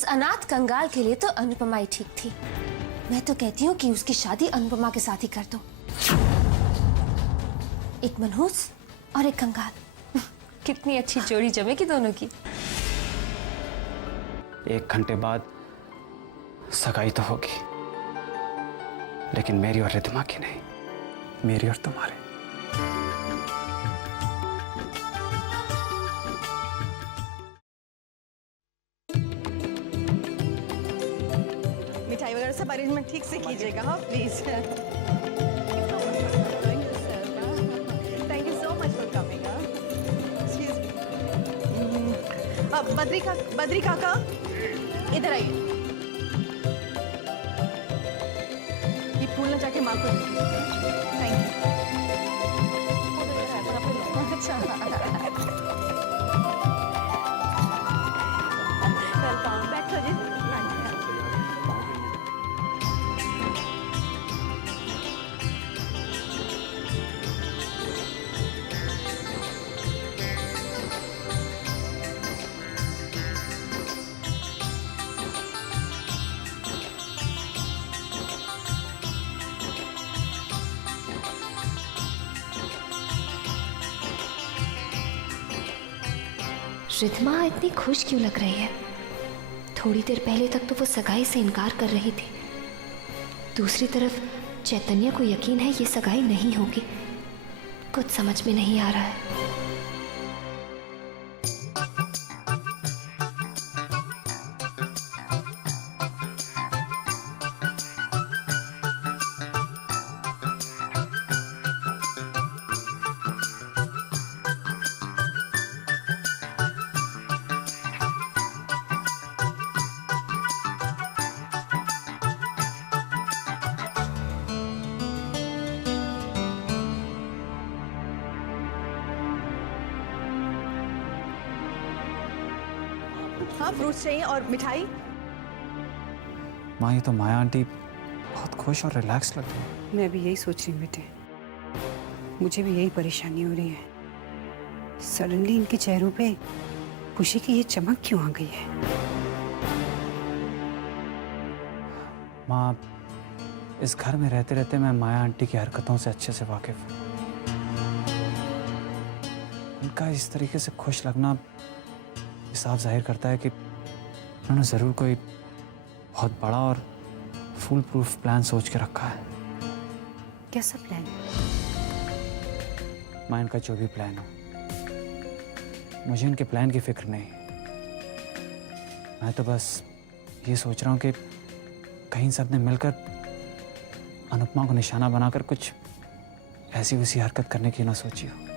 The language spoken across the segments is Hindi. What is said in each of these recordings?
उस अनाथ कंगाल के लिए तो अनुपमा ही ठीक थी। मैं तो कहती हूँ कि उसकी शादी अनुपमा के साथ ही कर दो। एक मनहूस और एक कंगाल, कितनी अच्छी जोड़ी जमेगी दोनों की। 1 घंटे बाद सगाई तो होगी, लेकिन मेरी और रिद्धिमा की नहीं, मेरी और तुम्हारे। मिठाई वगैरह सब अरेंजमेंट ठीक से कीजिएगा, हाँ please. Thank you so much for coming. Badri काका इधर आइए। ये फूल ना जाके माँ को थैंक यू। अच्छा वेलकम बैक जी। रिद्धिमा इतनी खुश क्यों लग रही है? थोड़ी देर पहले तक तो वो सगाई से इनकार कर रही थी। दूसरी तरफ चैतन्य को यकीन है ये सगाई नहीं होगी। कुछ समझ में नहीं आ रहा है। हाँ फ्रूट्स चाहिए और मिठाई। माँ, ये तो माया आंटी बहुत खुश और रिलैक्स लग रही है। मैं भी यही सोच रही हूँ बेटे, मुझे भी यही परेशानी हो रही है। सडनली इनके चेहरों पे खुशी की ये चमक क्यों आ गई है? माँ, इस घर में रहते रहते मैं माया आंटी की हरकतों से अच्छे से वाकिफ हूँ। उनका इस तरीके से खुश लगना साफ जाहिर करता है कि उन्होंने जरूर कोई बहुत बड़ा और फुल प्रूफ प्लान सोच के रखा है। कैसा प्लान? मां, इनका जो भी प्लान हो, मुझे इनके प्लान की फिक्र नहीं। मैं तो बस ये सोच रहा हूँ कि कहीं सबने मिलकर अनुपमा को निशाना बनाकर कुछ ऐसी वैसी हरकत करने की ना सोची हो।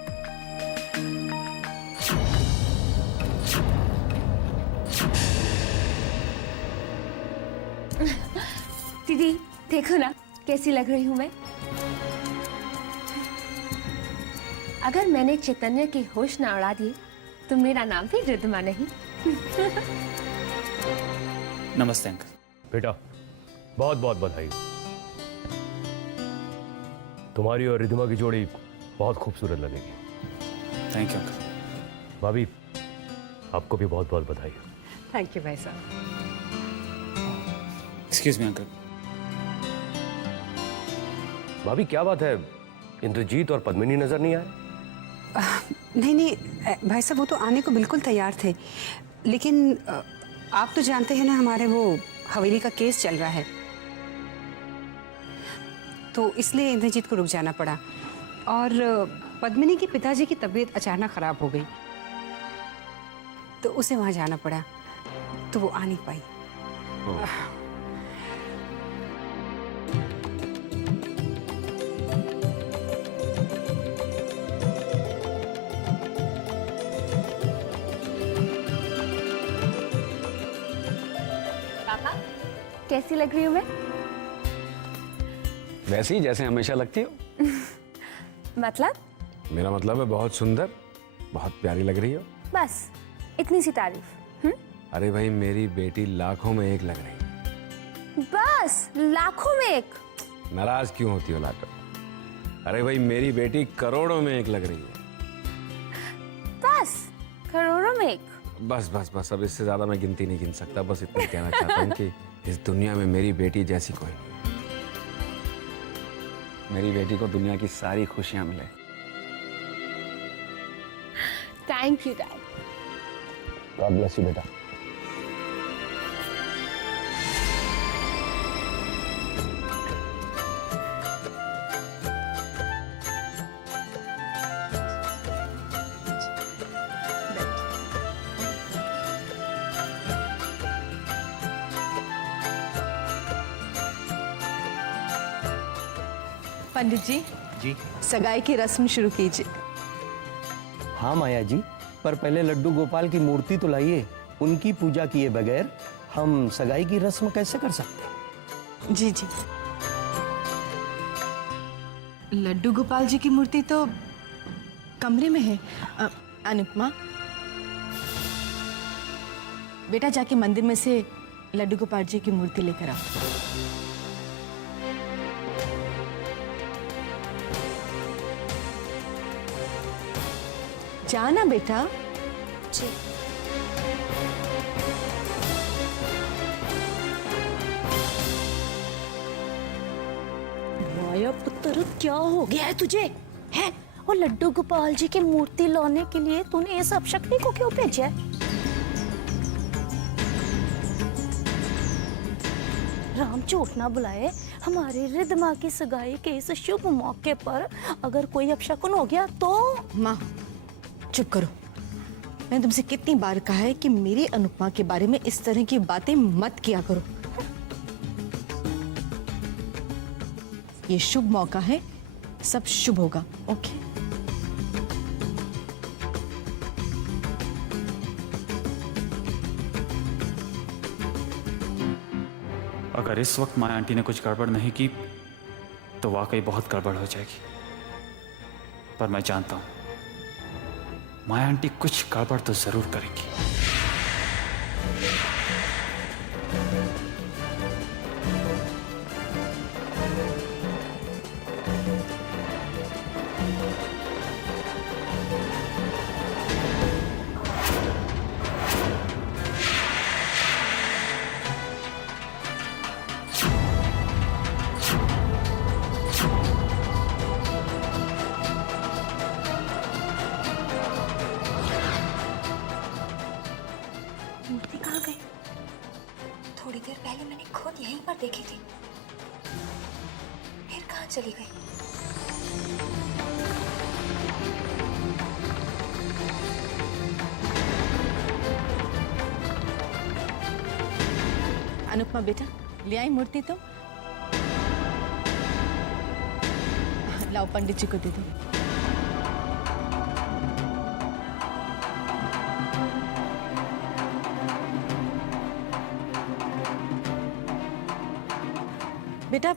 दीदी देखो ना कैसी लग रही हूँ मैं। अगर मैंने चैतन्य की होश ना उड़ा दिए तो मेरा नाम भी रिद्धिमा नहीं। नमस्ते अंकल। बेटा, बहुत बहुत बधाई। तुम्हारी और रिद्धिमा की जोड़ी बहुत खूबसूरत लगेगी। Thank you uncle. भाभी, आपको भी बहुत बहुत बधाई। थैंक यू भाई साहब। Excuse me uncle. भाभी, क्या बात है, इंद्रजीत और पद्मिनी नजर नहीं आए? नहीं भाई साहब, वो तो आने को बिल्कुल तैयार थे, लेकिन आप तो जानते हैं ना हमारे वो हवेली का केस चल रहा है, तो इसलिए इंद्रजीत को रुक जाना पड़ा। और पद्मिनी के पिताजी की तबीयत अचानक खराब हो गई, तो उसे वहां जाना पड़ा, तो वो आ नहीं पाई। पापा, कैसी लग रही हूँ मैं? वैसे ही जैसे हमेशा लगती हो। मतलब? मेरा मतलब है बहुत सुंदर, बहुत प्यारी लग रही हो। बस इतनी सी तारीफ? अरे भाई, मेरी बेटी लाखों में एक लग रही है। बस लाखों में एक? नाराज क्यों होती हो लाटो? अरे भाई, मेरी बेटी करोड़ों में एक लग रही है। बस करोड़ों में एक? बस बस बस, अब इससे ज्यादा मैं गिनती नहीं गिन सकता। बस इतना कहना चाहता हूँ कि इस दुनिया में मेरी बेटी जैसी कोई नहीं। मेरी बेटी को दुनिया की सारी खुशियां मिले। Thank you dad. God bless you बेटा। पंडित जी सगाई की रस्म शुरू कीजिए। हाँ माया जी, पर पहले लड्डू गोपाल की मूर्ति तो लाइए। उनकी पूजा किए बगैर हम सगाई की रस्म कैसे कर सकते हैं? जी जी। लड्डू गोपाल जी की मूर्ति तो कमरे में है। अनुपमा, बेटा जाके मंदिर में से लड्डू गोपाल जी की मूर्ति लेकर आओ। जाना बेटा। जी। माया पुत्र, क्या हो गया है तुझे? है और लड्डू गोपाल जी की मूर्ति लाने के लिए तूने इस अपशक्ति को क्यों भेजा है? राम झूठ ना बुलाए, हमारे रिद्धिमा की सगाई के इस शुभ मौके पर अगर कोई अपशकुन हो गया तो। माँ चुप करो। मैंने तुमसे कितनी बार कहा है कि मेरी अनुपमा के बारे में इस तरह की बातें मत किया करो। ये शुभ मौका है, सब शुभ होगा। ओके। अगर इस वक्त माया आंटी ने कुछ गड़बड़ नहीं की तो वाकई बहुत गड़बड़ हो जाएगी। पर मैं जानता हूं माया आंटी कुछ गड़बड़ तो जरूर करेंगी। मूर्ति कहाँ गई? थोड़ी देर पहले मैंने खुद यहीं पर देखी थी, फिर कहाँ चली गई? अनुपमा बेटा, ले आई मूर्ति तो। लाओ पंडित जी को दे दो। बेटा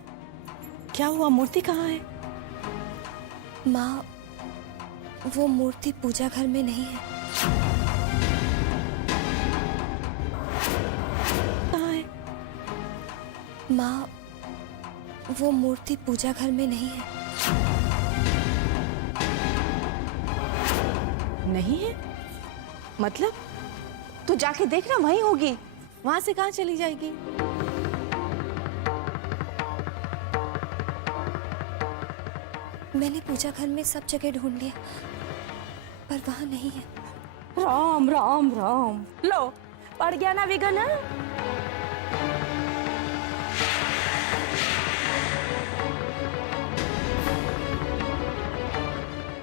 क्या हुआ, मूर्ति कहाँ है? माँ, वो मूर्ति पूजा घर में नहीं है। कहाँ है? माँ, वो मूर्ति पूजा घर में नहीं है। नहीं है मतलब? तू जाके देखना, वहीं होगी। वहां से कहाँ चली जाएगी? मैंने पूजा घर में सब जगह ढूंढ लिया, पर वहां नहीं है। राम राम राम। लो, पड़ गया ना विघन।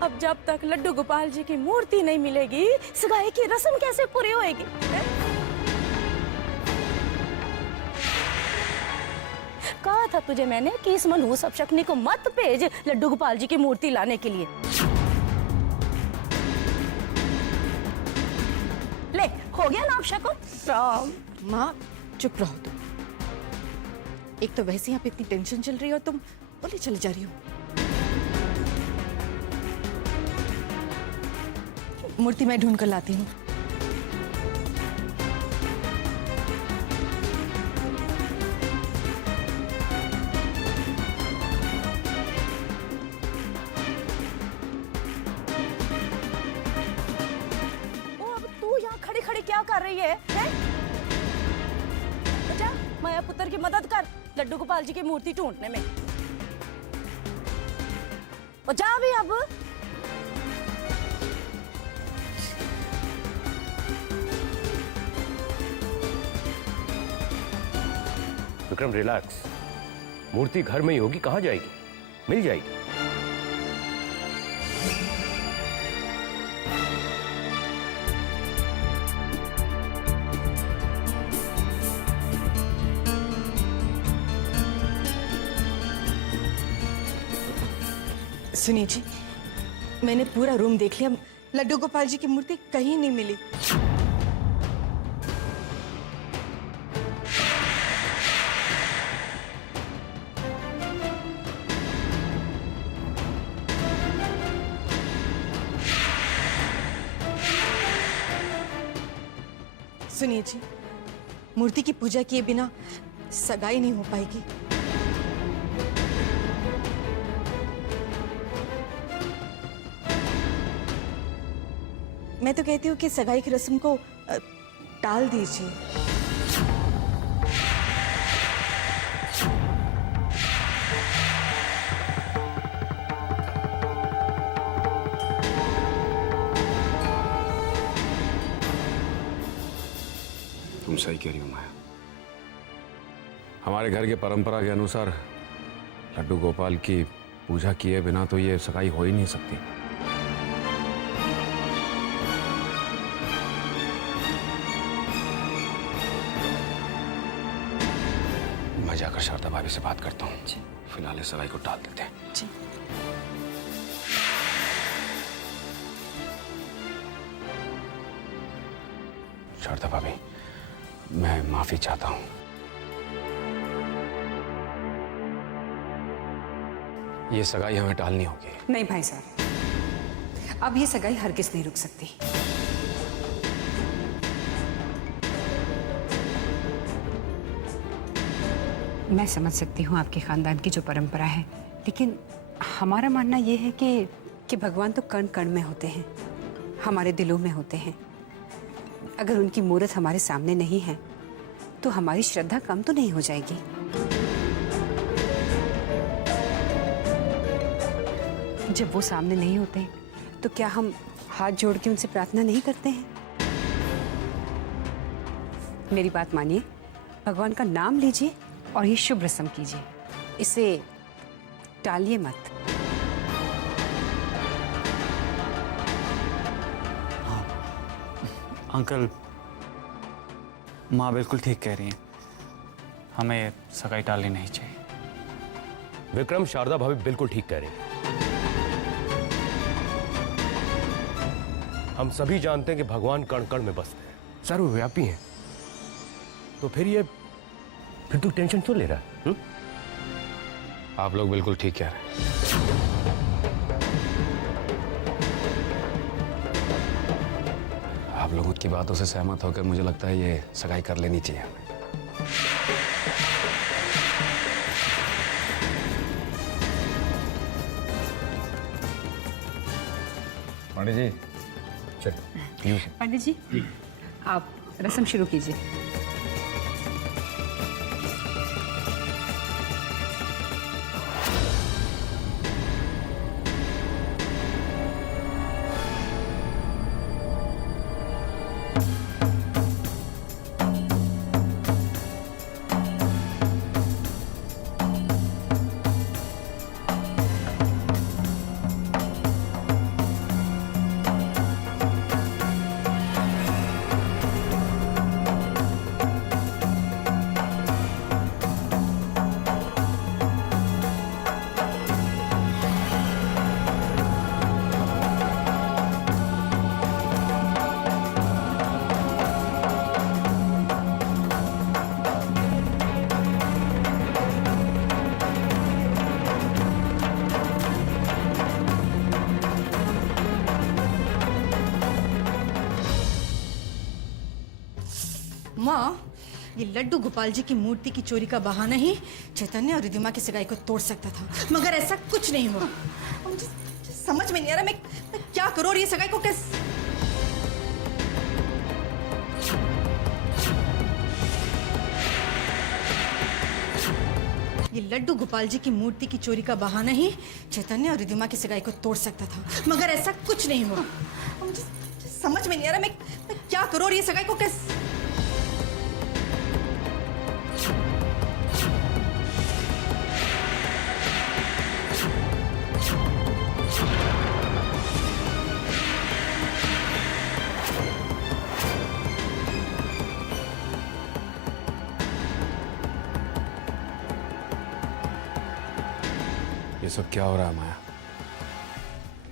अब जब तक लड्डू गोपाल जी की मूर्ति नहीं मिलेगी, सगाई की रस्म कैसे पूरी होएगी? कहा था तुझे मैंने कि इस मनहूस अपशक्नी को मत भेज लड्डू गोपाल जी की मूर्ति लाने के लिए। ले, हो गया ना अपशकुन? राम। माँ चुप रहो तुम। एक तो वैसे यहाँ पे इतनी टेंशन चल रही है और तुम बोले चली जा रही हो। मूर्ति मैं ढूंढ कर लाती हूँ। रही है? अच्छा, माया पुत्र की मदद कर लड्डू गोपाल जी की मूर्ति ढूंढने में। और जा भी अब। विक्रम रिलैक्स, मूर्ति घर में ही होगी, कहाँ जाएगी? मिल जाएगी। सुनिए जी, मैंने पूरा रूम देख लिया, लड्डू गोपाल जी की मूर्ति कहीं नहीं मिली। सुनिए जी, मूर्ति की पूजा किए बिना सगाई नहीं हो पाएगी। मैं तो कहती हूँ कि सगाई की रस्म को टाल दीजिए। तुम सही कह रही हो माया। हमारे घर के परंपरा के अनुसार लड्डू गोपाल की पूजा किए बिना तो ये सगाई हो ही नहीं सकती। मैं जाकर शारदा भाभी से बात करता हूँ। फिलहाल इस सगाई को टाल देते हैं। जी। शारदा भाभी, मैं माफी चाहता हूँ। ये सगाई हमें टालनी होगी। नहीं भाई साहब, अब ये सगाई हरगिज नहीं रुक सकती। मैं समझ सकती हूँ आपके खानदान की जो परंपरा है, लेकिन हमारा मानना यह है कि भगवान तो कण कण में होते हैं, हमारे दिलों में होते हैं। अगर उनकी मूर्त हमारे सामने नहीं है तो हमारी श्रद्धा कम तो नहीं हो जाएगी। जब वो सामने नहीं होते तो क्या हम हाथ जोड़ के उनसे प्रार्थना नहीं करते हैं? मेरी बात मानिए, भगवान का नाम लीजिए और ये शुभ रस्म कीजिए, इसे टालिए मत। अंकल, माँ बिल्कुल ठीक कह रही हैं, हमें सगाई टालनी नहीं चाहिए। विक्रम, शारदा भाभी बिल्कुल ठीक कह रही हैं। हम सभी जानते हैं कि भगवान कण कण में बसते हैं, सर्वव्यापी हैं। तो फिर तू टेंशन क्यों ले रहा है? आप लोग बिल्कुल ठीक कह रहे हैं। आप लोग की बातों से सहमत होकर मुझे लगता है ये सगाई कर लेनी चाहिए हमें। पंडित जी, चल। पंडित जी, आप रस्म शुरू कीजिए। माँ, ये लड्डू गोपाल जी की मूर्ति की चोरी का बहाना ही चैतन्य और रिद्धिमा की सगाई को तोड़ सकता था, मगर ऐसा कुछ नहीं हुआ। मुझे समझ में नहीं आ रहा मैं क्या करूँ और ये सगाई को कैसे ये लड्डू गोपाल जी की मूर्ति की चोरी का बहाना ही चैतन्य और रिद्धिमा की सगाई को तोड़ सकता था, मगर ऐसा कुछ नहीं हुआ। मुझे समझ में नहीं आ रहा मैं क्या करूं और ये सगाई को कैसे। ये सब क्या हो रहा है माया?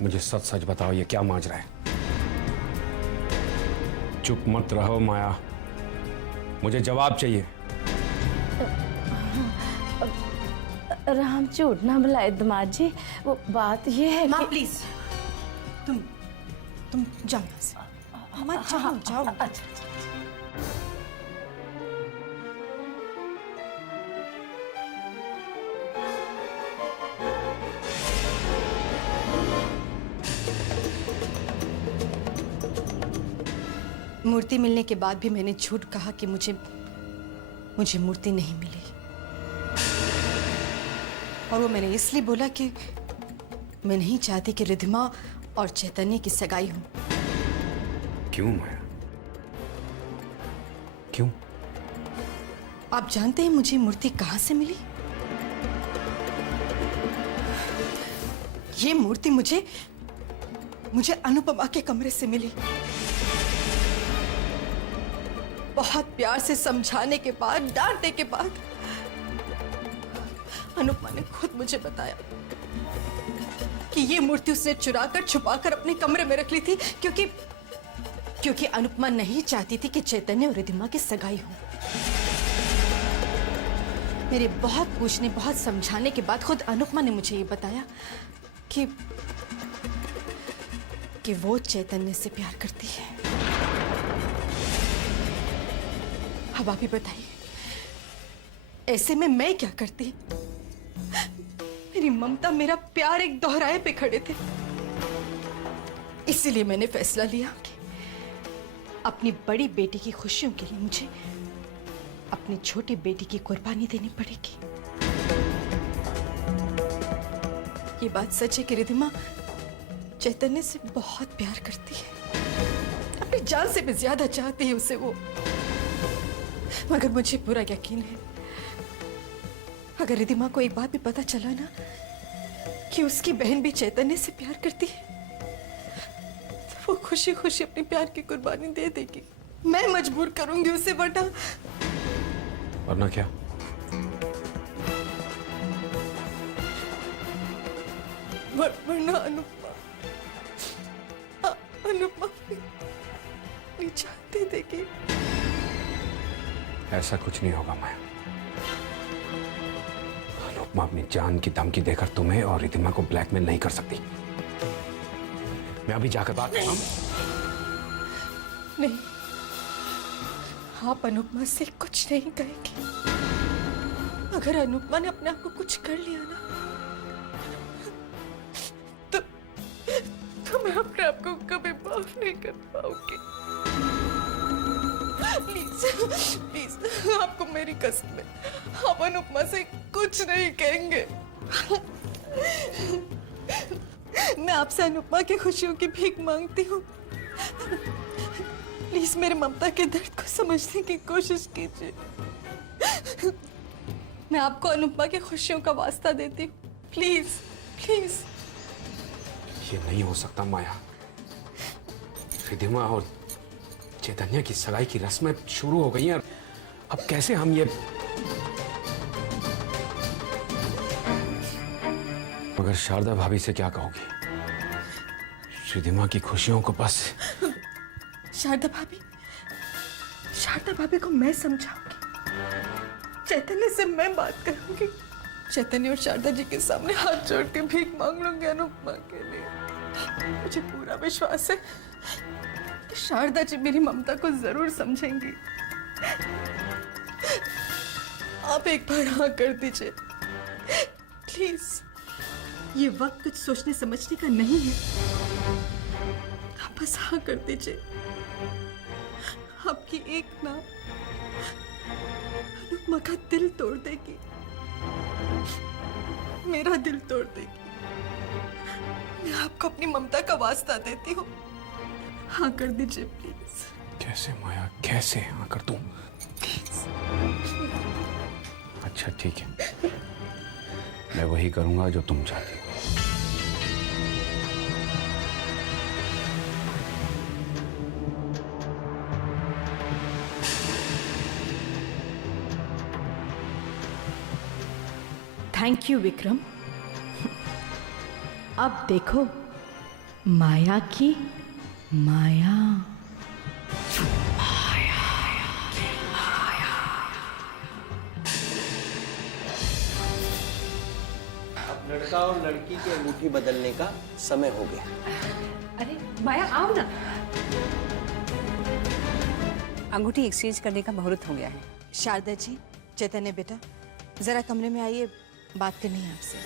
मुझे सच सच बताओ, ये क्या माजरा है? चुप मत रहो माया, मुझे जवाब चाहिए। राम झूठ ना बुलाए दामाद जी, वो बात ये है माँ कि प्लीज तुम जाओ यहाँ से। माँ जाओ जाओ। अच्छा मूर्ति मिलने के बाद भी मैंने झूठ कहा कि मुझे मूर्ति नहीं मिली, और वो मैंने इसलिए बोला कि मैं नहीं चाहती कि रिद्धिमा और चैतन्य की सगाई हो। क्यों माया, क्यों? आप जानते हैं मुझे मूर्ति कहां से मिली? ये मूर्ति मुझे अनुपमा के कमरे से मिली। बहुत प्यार से समझाने के बाद, डांटने के बाद अनुपमा ने खुद मुझे बताया कि ये मूर्ति उसने चुराकर छुपाकर अपने कमरे में रख ली थी, क्योंकि अनुपमा नहीं चाहती थी कि चैतन्य और रिद्धिमा की सगाई हो। मेरे बहुत पूछने, बहुत समझाने के बाद खुद अनुपमा ने मुझे ये बताया कि वो चैतन्य से प्यार करती है। अब आप ही बताइए, ऐसे में मैं क्या करती? मेरी ममता, मेरा प्यार एक दोहराए पे खड़े थे। इसीलिए मैंने फैसला लिया कि अपनी बड़ी बेटी की खुशियों के लिए मुझे अपनी छोटी बेटी की कुर्बानी देनी पड़ेगी। ये बात सच है कि रिद्धिमा चैतन्य से बहुत प्यार करती है, अपनी जान से भी ज्यादा चाहती है उसे वो। मगर मुझे पूरा यकीन है, अगर रिद्धिमा को एक बात भी पता चला ना कि उसकी बहन भी चैतन्य से प्यार करती है, तो वो खुशी खुशी अपने प्यार की कुर्बानी दे देगी। मैं मजबूर करूंगी उसे, वरना क्या? वरना अनुपमा अपनी जान दे देगी। ऐसा कुछ नहीं होगा माया। अनुपमा अपनी जान की धमकी देकर तुम्हें और रिद्धिमा को ब्लैकमेल नहीं कर सकती। मैं अभी जाकर बात करता हूं। नहीं, आप अनुपमा से कुछ नहीं कहेंगे। अगर अनुपमा ने अपने आप को कुछ कर लिया ना, तो मैं अपने आप को कभी माफ नहीं कर पाऊंगी। प्लीज आपको मेरी कसम है, आप अनुपमा से कुछ नहीं कहेंगे। मैं आपसे अनुपमा की खुशियों की भीख मांगती हूँ। प्लीज मेरे ममता के दर्द को समझने की कोशिश कीजिए। मैं आपको अनुपमा की खुशियों का वास्ता देती हूँ। Please please. ये नहीं हो सकता माया। रिद्धिमा और चैतन्य की सगाई की रस्में शुरू हो गई हैं। अब कैसे हम ये? मगर शारदा भाभी से क्या कहोगी? रिद्धिमा की खुशियों को बस। शारदा भाभी को मैं समझाऊंगी। चैतन्य से मैं बात करूंगी। चैतन्य और शारदा जी के सामने हाथ जोड़ के भीख मांग लूंगी अनुपमा के लिए। मुझे पूरा विश्वास है कि शारदा जी मेरी ममता को जरूर समझेंगी। आप एक बार हाँ कर दीजिए प्लीज। ये वक्त कुछ सोचने समझने का नहीं है। आप बस हाँ कर दीजिए। आपकी एक ना अनुपमा का दिल तोड़ देगी। मेरा दिल तोड़ देगी। मैं आपको अपनी ममता का वास्ता देती हूँ, हाँ कर दीजिए प्लीज। कैसे माया, कैसे हाँ कर दूं? अच्छा ठीक है, मैं वही करूंगा जो तुम चाहती हो। Thank you Vikram. अब देखो माया की माया। लड़का और लड़की की अंगूठी बदलने का समय हो गया। अरे माया आओ ना, अंगूठी एक्सचेंज करने का मुहूर्त हो गया है। शारदा जी, चैतन्य बेटा, जरा कमरे में आइए, बात करनी है आपसे।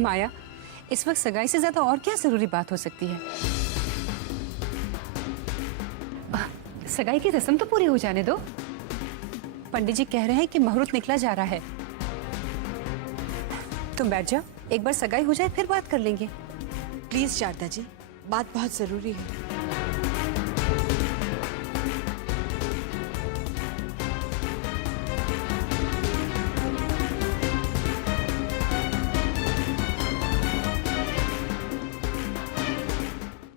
माया, इस वक्त सगाई से ज्यादा और क्या जरूरी बात हो सकती है? सगाई की रस्म तो पूरी हो जाने दो। पंडित जी कह रहे हैं कि मुहूर्त निकला जा रहा है। तुम बैठ जाओ, एक बार सगाई हो जाए फिर बात कर लेंगे। प्लीज शारदा जी, बात बहुत जरूरी है।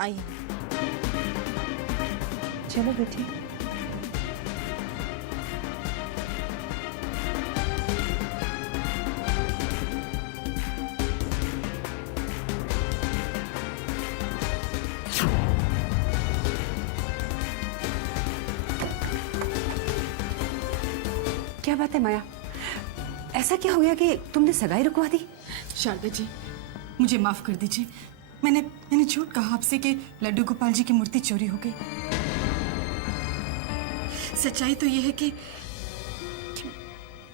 आइए। चलो बेटी। क्या बात है माया, ऐसा क्या हो गया कि तुमने सगाई रुकवा दी? शारदा जी, मुझे माफ कर दीजिए। मैंने झूठ कहा आपसे कि लड्डू गोपाल जी की मूर्ति चोरी हो गई। सच्चाई तो यह है कि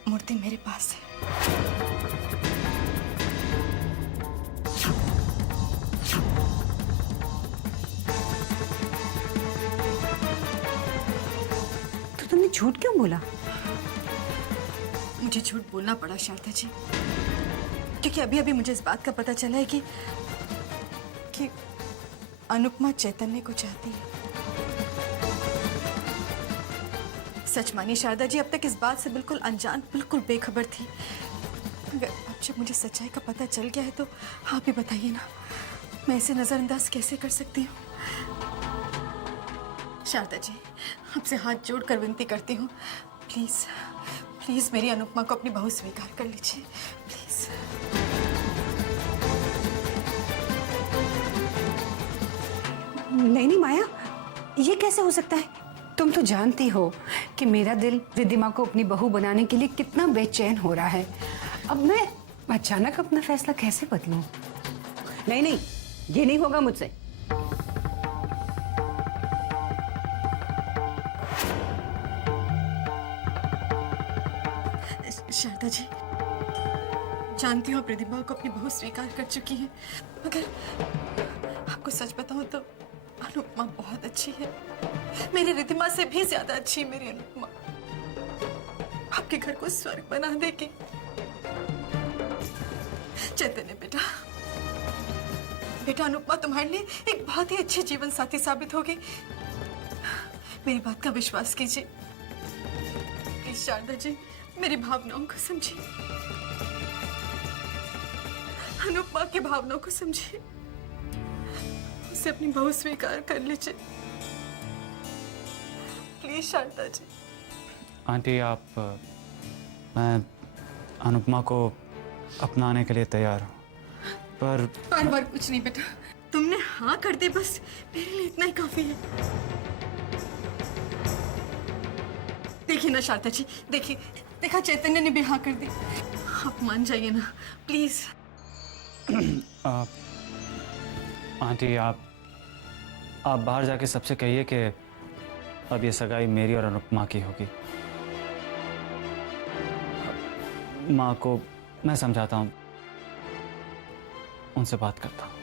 मूर्ति मेरे पास है। तो तुमने झूठ क्यों बोला? मुझे झूठ बोलना पड़ा शारदा जी, क्योंकि अभी अभी मुझे इस बात का पता चला है कि अनुपमा चैतन्य को चाहती है। सच मानिए शारदा जी, अब तक इस बात से बिल्कुल अनजान, बिल्कुल बेखबर थी। अगर अब जब मुझे सच्चाई का पता चल गया है तो आप ही बताइए ना, मैं इसे नजरअंदाज कैसे कर सकती हूँ? शारदा जी, आपसे हाथ जोड़कर विनती करती हूँ, प्लीज प्लीज मेरी अनुपमा को अपनी बहू स्वीकार कर लीजिए, प्लीज। नहीं माया, ये कैसे हो सकता है? तुम तो जानती हो कि मेरा दिल रिद्धिमा को अपनी बहू बनाने के लिए कितना बेचैन हो रहा है। अब मैं अचानक अपना फैसला कैसे बदलूं? नहीं, ये नहीं होगा मुझसे। शारदा जी, जानती हूँ आप रिद्धिमा को अपनी बहू स्वीकार कर चुकी हैं, मगर आपको सच बताऊं तो अनुपमा बहुत अच्छी है। मेरी रिद्धिमा से भी ज्यादा अच्छी है मेरी अनुपमा। आपके घर को स्वर्ग बना देगी। चैतन्य बेटा अनुपमा तुम्हारे लिए एक बहुत ही अच्छी जीवन साथी साबित होगी। मेरी बात का विश्वास कीजिए। प्लीज शारदा जी, मेरी भावनाओं को समझिए, अनुपमा की भावनाओं को समझिए, उसे अपनी बहू स्वीकार कर लीजिए, प्लीज शारदा जी। आंटी, मैं अनुपमा को अपनाने के लिए तैयार हूँ, पर बार कुछ नहीं बेटा, तुमने हाँ कर दे, बस मेरे लिए इतना ही काफी है। देखिए ना शारदा जी, देखा चैतन्य ने भी हाँ कर दी। आप मान जाइए ना प्लीज। आंटी, आप बाहर जाके सबसे कहिए कि अब ये सगाई मेरी और अनुपमा की होगी। माँ को मैं समझाता हूँ, उनसे बात करता हूँ।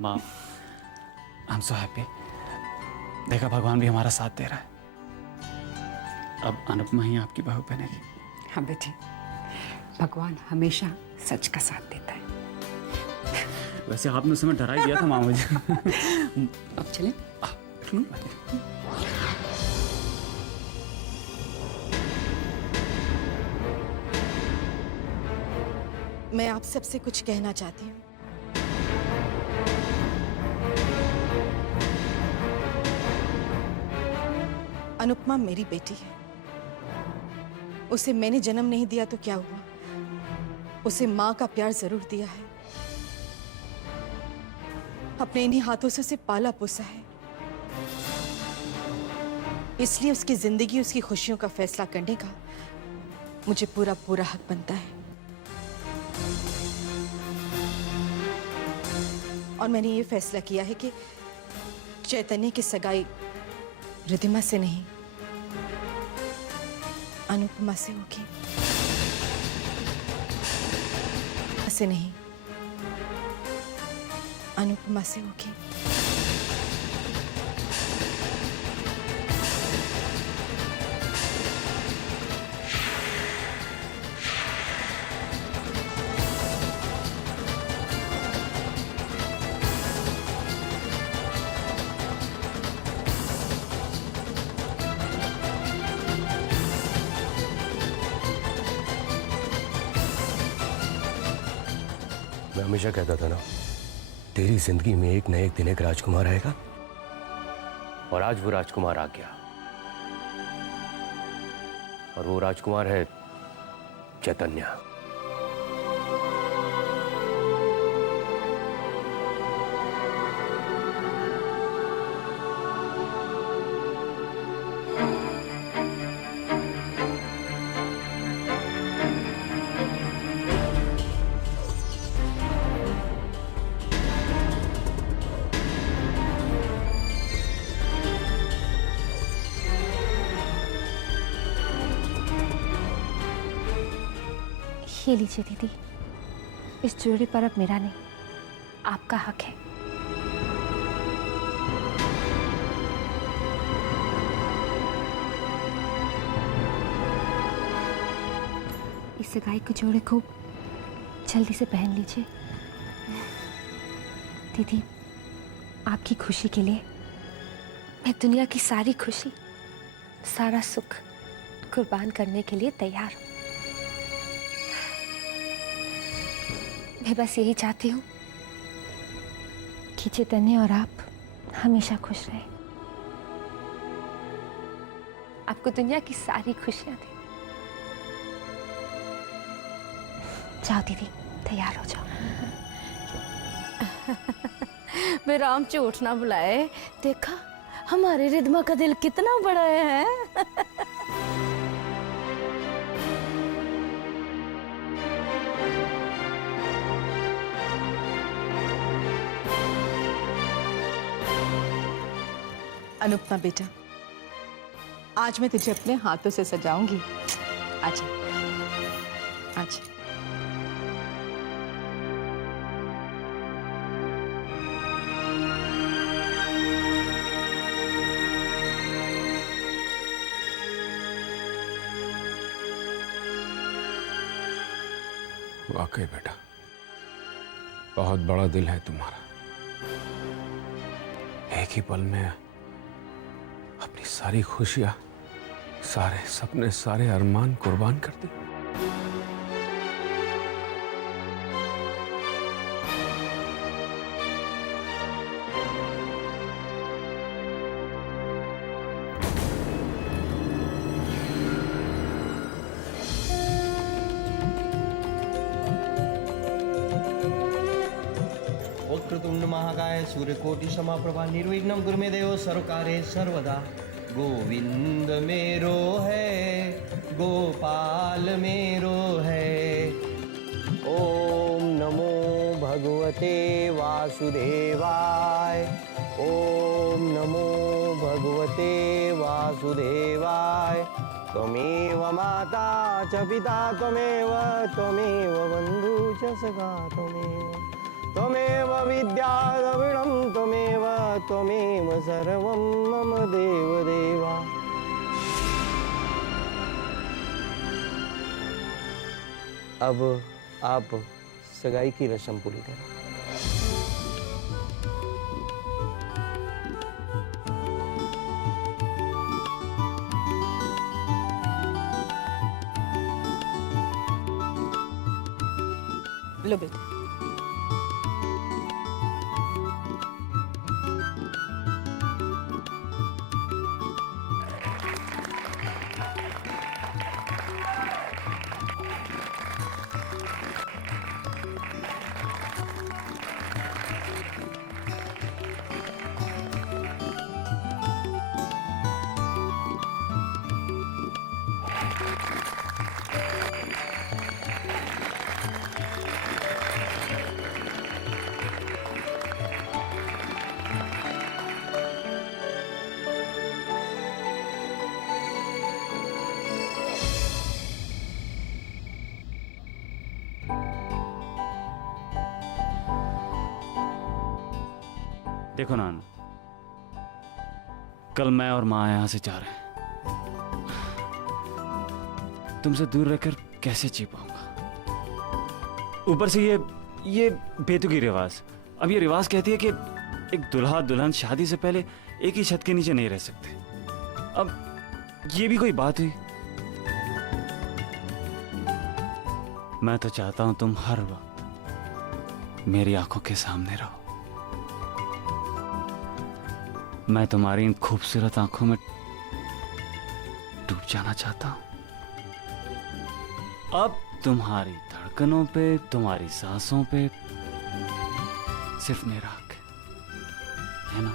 माँ, आई एम सो हैप्पी। देखा, भगवान भी हमारा साथ दे रहा है। अब अनुपमा ही आपकी बहू बनेगी। हाँ बेटे, भगवान हमेशा सच का साथ देता है। वैसे आपने उस समय डरा ही दिया था माँ मुझे। अब चलें? मैं आप सबसे कुछ कहना चाहती हूँ। अनुपमा मेरी बेटी है। उसे मैंने जन्म नहीं दिया तो क्या हुआ, उसे माँ का प्यार जरूर दिया है। अपने इन्हीं हाथों से उसे पाला पोसा है, इसलिए उसकी जिंदगी, उसकी खुशियों का फैसला करने का मुझे पूरा पूरा हक बनता है। और मैंने ये फैसला किया है कि चैतन्य की सगाई रिधिमा से नहीं, अनुपमा से होगी। से नहीं, अनुपमा से होगी। मैं हमेशा कहता था ना, तेरी जिंदगी में एक न एक दिन एक राजकुमार आएगा, और आज वो राजकुमार आ गया। और वो राजकुमार है चैतन्य। ये लीजिए दीदी, इस ज्वेलरी पर अब मेरा नहीं, आपका हक है। इस सगाई के जोड़े को जल्दी से पहन लीजिए। दीदी, आपकी खुशी के लिए मैं दुनिया की सारी खुशी, सारा सुख कुर्बान करने के लिए तैयार हूँ। मैं बस यही चाहती हूँ कि चैतन्य और आप हमेशा खुश रहें, आपको दुनिया की सारी खुशियां दें। जाओ दीदी, तैयार हो जाओ। बेराम झूठ ना बुलाए, देखा हमारे रिधमा का दिल कितना बड़ा है। अनुपमा बेटा, आज मैं तुझे अपने हाथों से सजाऊंगी। आजा, आजा। वाकई बेटा, बहुत बड़ा दिल है तुम्हारा। एक ही पल में अपनी सारी खुशियां, सारे सपने, सारे अरमान कुर्बान कर दी। वक्रतुंड महाकाय सूर्यकोटि समाप्रभा निर्विघ्नं कुरु मे देव सर्वकार्ये सर्वदा। गोविंद मेरो है, गोपाल मेरो है। ओम नमो भगवते वासुदेवाय। ओम नमो भगवते वासुदेवाय। त्वमेव माता च पिता त्वमेव बन्धु च सखा त्वमेव विद्या द्रविणं त्वमेव सर्वं मम देवदेवा। अब आप सगाई की रस्म पूरी करें। लो बेटा। देखो नानू, कल मैं और माँ यहां से जा रहे हैं। तुमसे दूर रहकर कैसे जी पाऊंगा? ऊपर से ये बेतुकी रिवाज। अब ये रिवाज कहती है कि एक दुल्हा दुल्हन शादी से पहले एक ही छत के नीचे नहीं रह सकते। अब ये भी कोई बात हुई? मैं तो चाहता हूं तुम हर वक्त मेरी आंखों के सामने रहो। मैं तुम्हारी इन खूबसूरत आंखों में डूब जाना चाहता हूं। अब तुम्हारी धड़कनों पे, तुम्हारी सांसों पे सिर्फ मेरा हक है ना?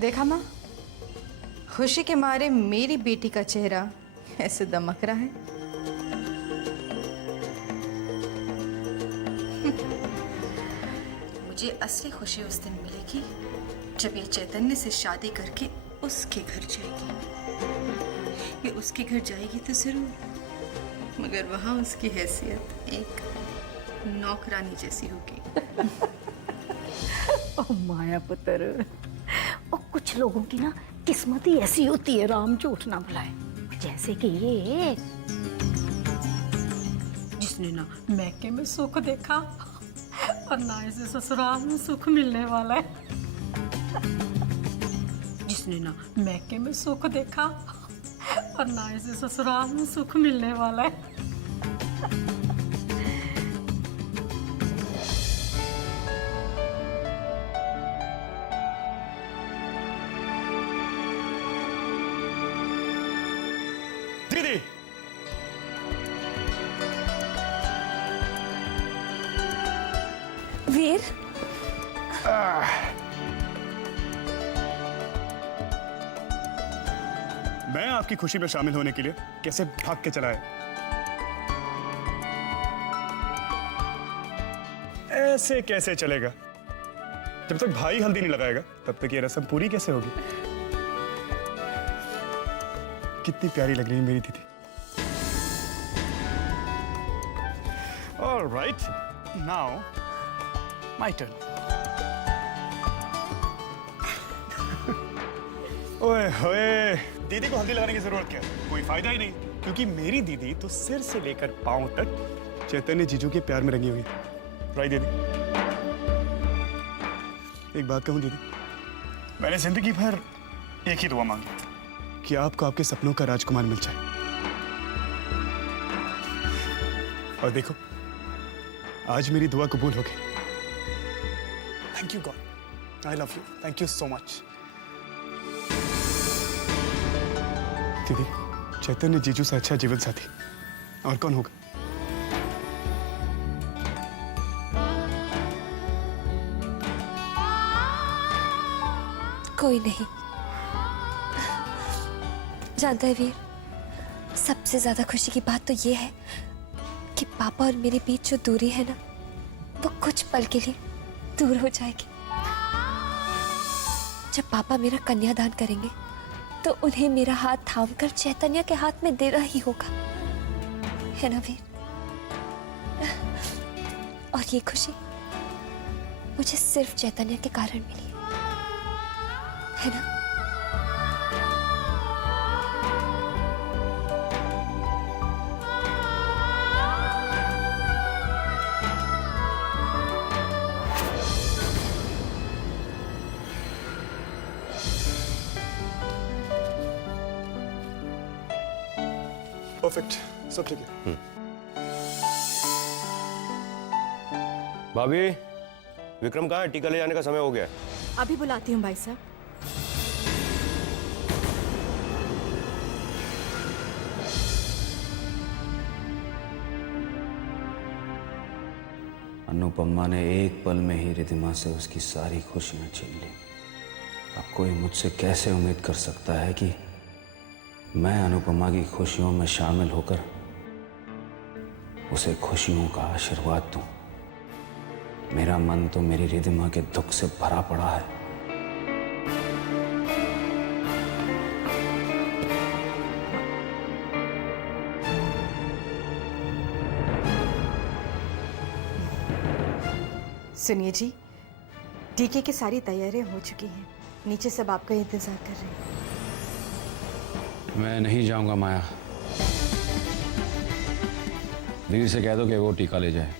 देखा माँ, खुशी के मारे मेरी बेटी का चेहरा ऐसे दमक रहा है। मुझे असली खुशी उस दिन मिलेगी जब ये चैतन्य से शादी करके उसके घर जाएगी। ये उसके घर जाएगी तो जरूर, मगर वहां उसकी हैसियत एक नौकरानी जैसी होगी। ओ माया पुत्र, और कुछ लोगों की ना किस्मत ही ऐसी होती है, राम झूठ ना बुलाए। जैसे कि ये जिसने ना मैके में सुख देखा और ना इसे ससुराल में सुख मिलने वाला है। जिसने ना मैके में सुख देखा और ना इसे ससुराल में सुख मिलने वाला है। दीदी, वीर, मैं आपकी खुशी में शामिल होने के लिए कैसे भाग के चला है। ऐसे कैसे चलेगा? जब तक भाई हल्दी नहीं लगाएगा तब तक ये रस्म पूरी कैसे होगी? कितनी प्यारी लग रही है मेरी दीदी। All right, now my turn. ओए होए, दीदी को हल्दी लगाने की जरूरत क्या है? कोई फायदा ही नहीं। क्योंकि मेरी दीदी तो सिर से लेकर पांव तक चैतन्य जीजू के प्यार में रंगी हुई है। राइट दीदी? एक बात कहूं दीदी, मैंने जिंदगी भर एक ही दुआ मांगी कि आपको आपके सपनों का राजकुमार मिल जाए। और देखो, आज मेरी दुआ कबूल हो गई। Thank you God, I love you, thank you so much. दीदी, चैतन्य जीजू से अच्छा जीवन साथी और कौन होगा? कोई नहीं। जानता है वीर, सबसे ज्यादा खुशी की बात तो ये है कि पापा और मेरे बीच जो दूरी है ना, वो कुछ पल के लिए दूर हो जाएगी। जब पापा मेरा कन्यादान करेंगे तो उन्हें मेरा हाथ थामकर चैतन्य के हाथ में देना ही होगा, है ना वीर? और ये खुशी मुझे सिर्फ चैतन्य के कारण मिली है ना? परफेक्ट, सब ठीक है। भाभी, विक्रम कहाँ है? टीका ले जाने का समय हो गया है। अभी बुलाती हूँ भाई साहब। अनुपमा ने एक पल में ही रिद्धिमा से उसकी सारी खुशियां छीन ली। अब कोई मुझसे कैसे उम्मीद कर सकता है कि मैं अनुपमा की खुशियों में शामिल होकर उसे खुशियों का आशीर्वाद दूं। मेरा मन तो मेरी रिद्धिमा के दुख से भरा पड़ा है। सुनिए जी, टीके की सारी तैयारियां हो चुकी हैं। नीचे सब आपका इंतजार कर रहे हैं। मैं नहीं जाऊंगा माया। दीदी से कह दो कि वो टीका ले जाए।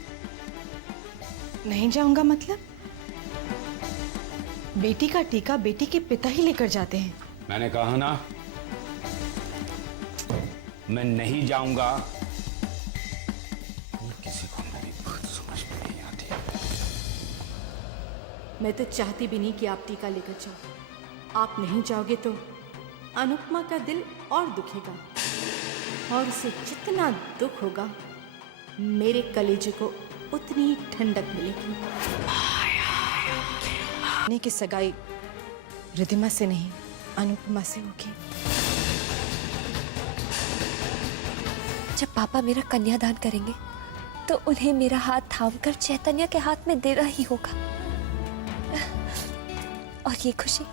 नहीं जाऊंगा मतलब? बेटी का टीका बेटी के पिता ही लेकर जाते हैं। मैंने कहा ना, मैं नहीं जाऊंगा। किसी को मेरी बात समझ में नहीं आती। मैं तो चाहती भी नहीं कि आप टीका लेकर जाओ। आप नहीं जाओगे तो अनुपमा का दिल और दुखेगा, और उसे जितना दुख होगा मेरे कलेजे को उतनी ही ठंडक मिलेगी। ने की सगाई रिद्धिमा से नहीं, अनुपमा से होगी। जब पापा मेरा कन्यादान करेंगे तो उन्हें मेरा हाथ थामकर चैतन्य के हाथ में देना ही होगा। और ये खुशी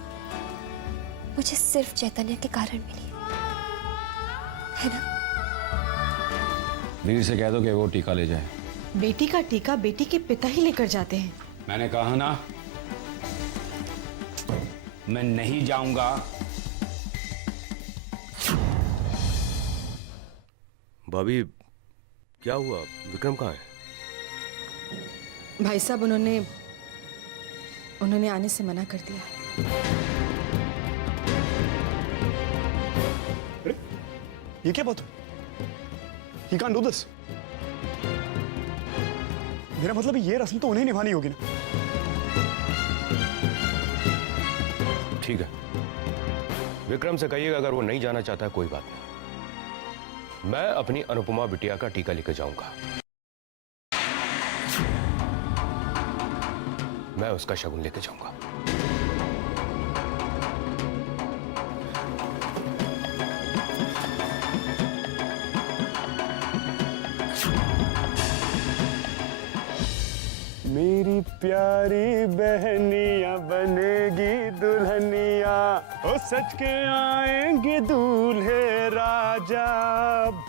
मुझे सिर्फ चैतन्य के कारण मिली है ना? दीदी से कह दो कि वो टीका ले जाए। बेटी का टीका बेटी के पिता ही लेकर जाते हैं। मैंने कहा ना, मैं नहीं जाऊंगा। भाभी, क्या हुआ? विक्रम कहाँ है? भाई साहब, उन्होंने आने से मना कर दिया। अरे, ये क्या बात हुई? He can't do this. मेरा मतलब ये रस्म तो उन्हें निभानी होगी ना। ठीक है, विक्रम से कहिएगा अगर वो नहीं जाना चाहता कोई बात नहीं, मैं अपनी अनुपमा बिटिया का टीका लेकर जाऊंगा। मैं उसका शगुन लेकर जाऊंगा। मेरी प्यारी बहनिया बनेगी दुल्हनिया, ओ सच के आएंगे दूल्हे राजा।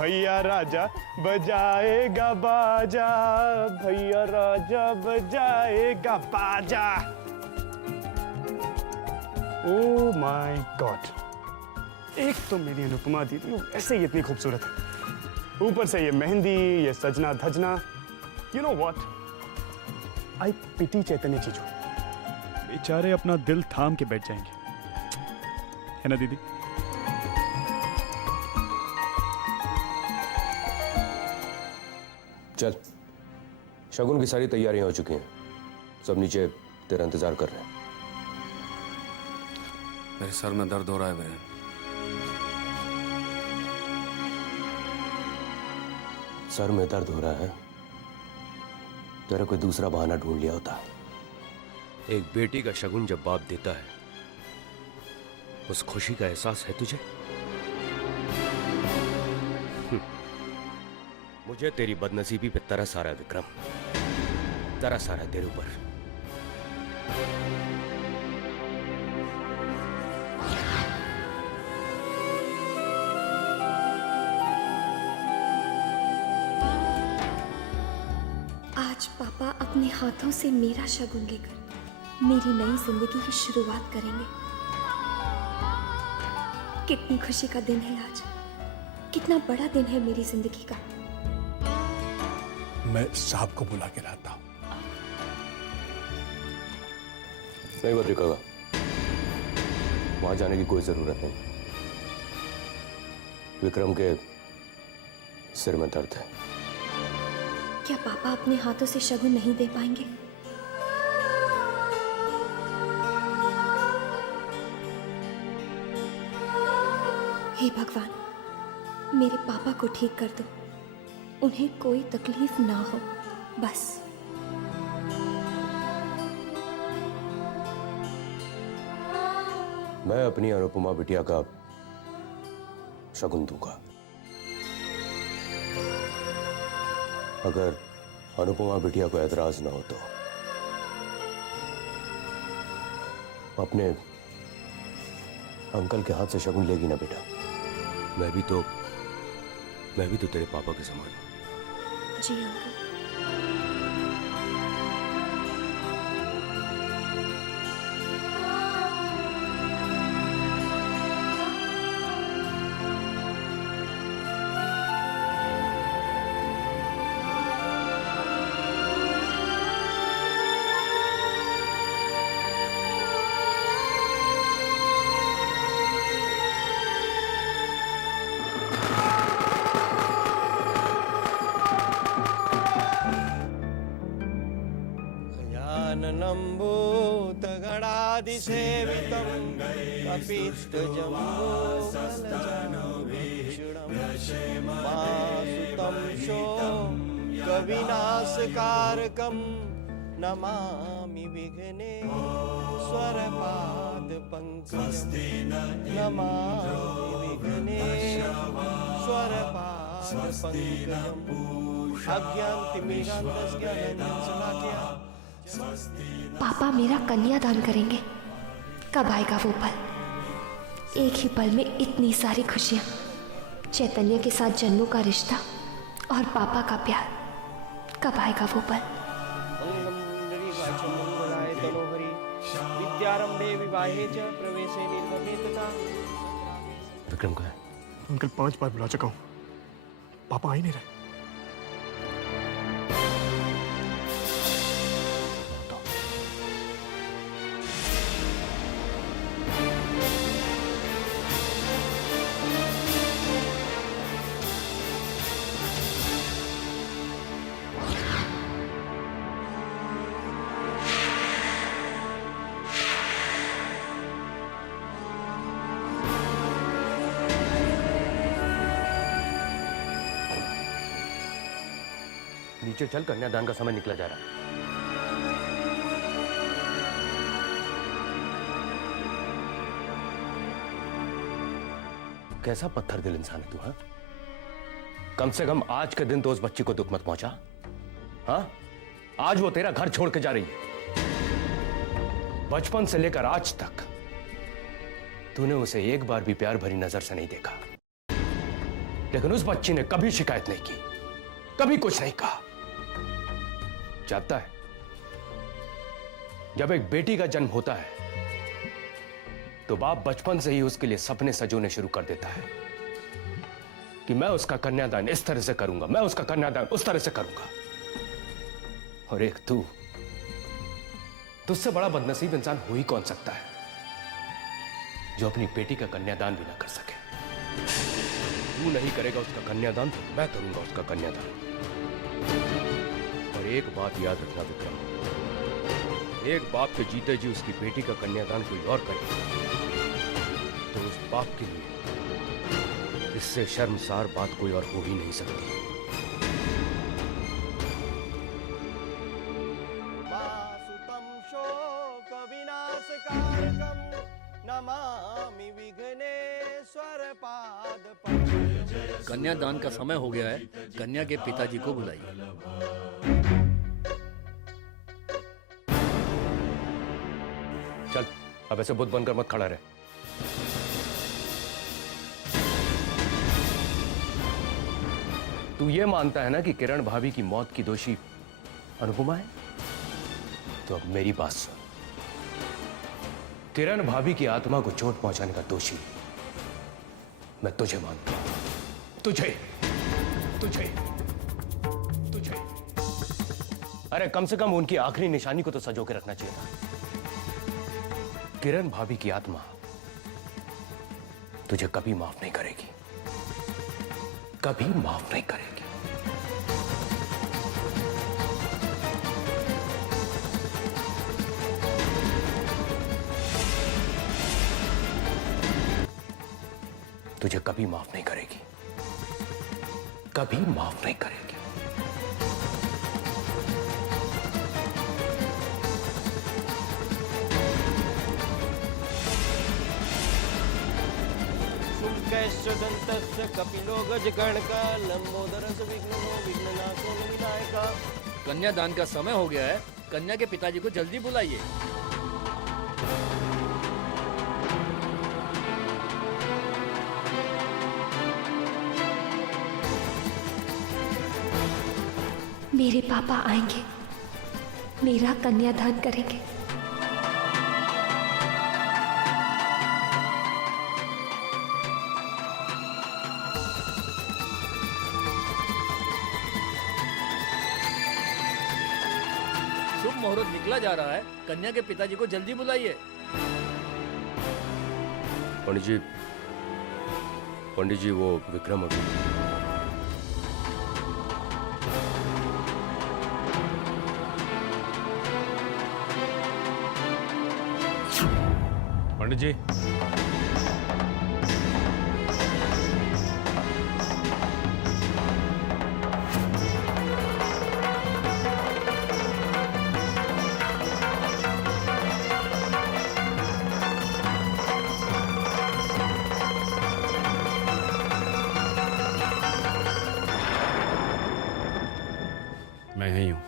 भैया राजा बजाएगा बाजा, भैया राजा बजाएगा बाजा। ओ माय गॉड, एक तो मेरी अनुपमा दीदी वो ऐसे ही इतनी खूबसूरत है, ऊपर से ये मेहंदी, ये सजना धजना। यू नो व्हाट, आई पिटी चैतन्य जीजू, बेचारे अपना दिल थाम के बैठ जाएंगे, है ना दीदी? चल, शगुन की सारी तैयारियां हो चुकी हैं, सब नीचे तेरा इंतजार कर रहे हैं। मेरे सर में दर्द हो रहा है वीरेन। सर में दर्द हो रहा है? तेरा कोई दूसरा बहाना ढूंढ लिया होता। एक बेटी का शगुन जब बाप देता है, उस खुशी का एहसास है तुझे? मुझे तेरी बदनसीबी पे तरस आ रहा है विक्रम, तरस आ रहा है तेरे ऊपर। आज पापा अपने हाथों से मेरा शगुन लेकर मेरी नई जिंदगी की शुरुआत करेंगे। कितनी खुशी का दिन है आज, कितना बड़ा दिन है मेरी जिंदगी का। मैं साहब को बुला के लाता हूं। नहीं बद्रिका, वहां जाने की कोई जरूरत नहीं। विक्रम के सिर में दर्द है। क्या पापा अपने हाथों से शगुन नहीं दे पाएंगे? हे भगवान, मेरे पापा को ठीक कर दो, उन्हें कोई तकलीफ ना हो, बस। मैं अपनी अनुपमा बिटिया का शगुन दूंगा। अगर अनुपमा बिटिया को एतराज ना हो तो अपने अंकल के हाथ से शगुन लेगी ना बेटा? मैं भी तो तेरे पापा के समान हूं। जी अंकल। गणाधिसेवितं कपित्थजम्बूफलचारुभीषणं कविनाशकारकं नमामि विघ्नेश्वरपादपङ्कजं नमामि विघ्नेश्वरपादपङ्कजम् अज्ञानतिमिरान्धस्य ज्ञानञ्जनशलाकया। पापा मेरा कन्यादान करेंगे। कब आएगा वो पल? एक ही पल में इतनी सारी खुशियां, चैतन्य के साथ जन्मों का रिश्ता और पापा का प्यार। कब आएगा वो पल? विद्यारंभे विवाहे च प्रवेशे निर्गमे तथा। विक्रम कहाँ है? अंकल 5 बार बुला चुका हूं, पापा आ ही नहीं रहे। नीचे चल, कन्यादान का समय निकला जा रहा है। कैसा पत्थर दिल इंसान है तू? हाँ, कम से कम आज के दिन तो उस बच्ची को दुख मत पहुंचा। हाँ, आज वो तेरा घर छोड़ के जा रही है। बचपन से लेकर आज तक तूने उसे एक बार भी प्यार भरी नजर से नहीं देखा, लेकिन उस बच्ची ने कभी शिकायत नहीं की, कभी कुछ नहीं कहा। जानता है, जब एक बेटी का जन्म होता है तो बाप बचपन से ही उसके लिए सपने सजोने शुरू कर देता है कि मैं उसका कन्यादान इस तरह से करूंगा, मैं उसका कन्यादान उस तरह से करूंगा। और एक तुझसे बड़ा बदनसीब इंसान हो ही कौन सकता है जो अपनी बेटी का कन्यादान भी ना कर सके। तू नहीं करेगा उसका कन्यादान तो मैं करूंगा उसका कन्यादान। और एक बात याद रखना विक्रम, एक बाप के जीते जी उसकी बेटी का कन्यादान कोई और करे तो उस बाप के लिए इससे शर्मसार बात कोई और हो ही नहीं सकती। वासुतं शोक विनाशकारकं नमामि विघ्नेश्वर पाद पंकजं। कन्यादान का समय हो गया है, कन्या के पिताजी को बुलाइए। चल अब ऐसे बुत बनकर मत खड़ा रहे। तू ये मानता है ना कि किरण भाभी की मौत की दोषी अनुपमा है? तो अब मेरी बात सुन। किरण भाभी की आत्मा को चोट पहुंचाने का दोषी मैं तुझे मानता हूं। तुझे तुझे तुझे अरे कम से कम उनकी आखिरी निशानी को तो संजो के रखना चाहिए था। किरण भाभी की आत्मा तुझे कभी माफ नहीं करेगी, कभी माफ नहीं करेगी। तुझे कभी माफ नहीं करेगी, कभी माफ नहीं करेगी। शुक्लैश्चदन्तस्य कपिलो गजगणका लंबोदरस्य विघ्नो विघ्ननाशो विनायका। कन्यादान का समय हो गया है, कन्या के पिताजी को जल्दी बुलाइए। मेरे पापा आएंगे, मेरा कन्यादान करेंगे। शुभ मुहूर्त निकला जा रहा है, कन्या के पिताजी को जल्दी बुलाइए। पंडित जी वो विक्रम अभी पंडित जी मैं यही हूं।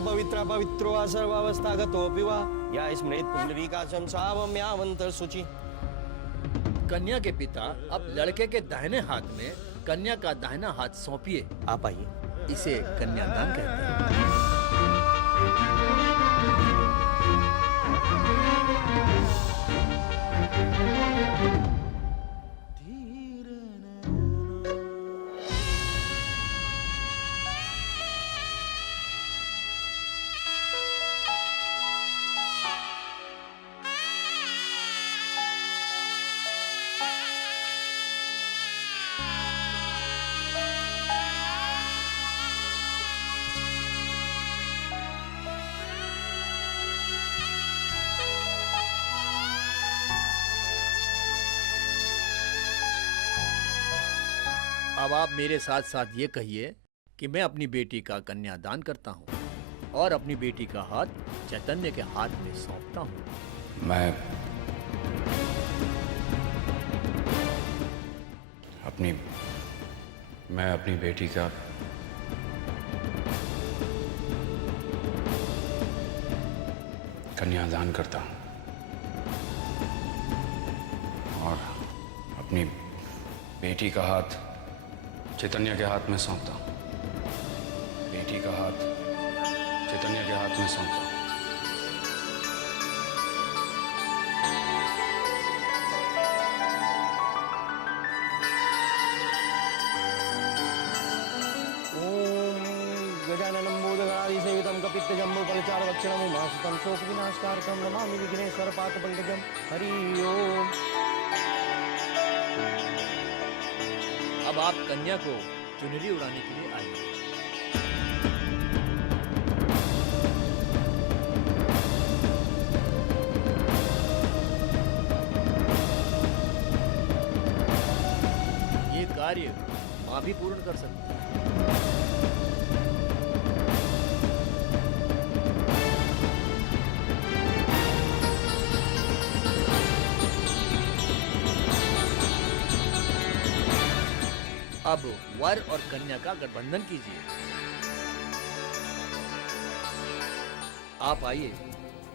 पवित्र पवित्रो वा सर्वावस्थागतोऽपि वा या स्मृत पुंडरीकाक्षं सावम्यावन्तर शुचि। कन्या के पिता अब लड़के के दाहिने हाथ में कन्या का दाहिना हाथ सौंपिए। आप आइए। इसे कन्यादान कहते हैं। अब आप मेरे साथ साथ ये कहिए कि मैं अपनी बेटी का कन्यादान करता हूँ और अपनी बेटी का हाथ चैतन्य के हाथ में सौंपता हूँ। मैं अपनी बेटी का कन्यादान करता हूं और अपनी बेटी का हाथ चैतन्य के हाथ में सौंपता हूं। बेटी का हाथ चैतन्य के हाथ में सौंपता हूं। गजाननं भूतगणादिसेवितं कपित्तजम्बूफलचारुभक्षणं उमासुतं शोकविनाशकारकं नमामि विघ्नेश्वरपाकपङ्कजं हरि ओम। अब आप कन्या को चुनरी उड़ाने के लिए आइए। ये कार्य माँ भी पूर्ण कर सकती है। अब वर और कन्या का गठबंधन कीजिए। आप आइए,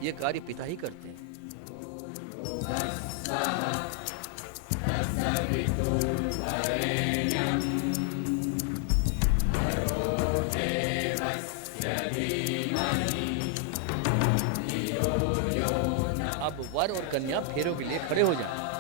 ये कार्य पिता ही करते हैं। अब वर और कन्या फेरों के लिए खड़े हो जाएं।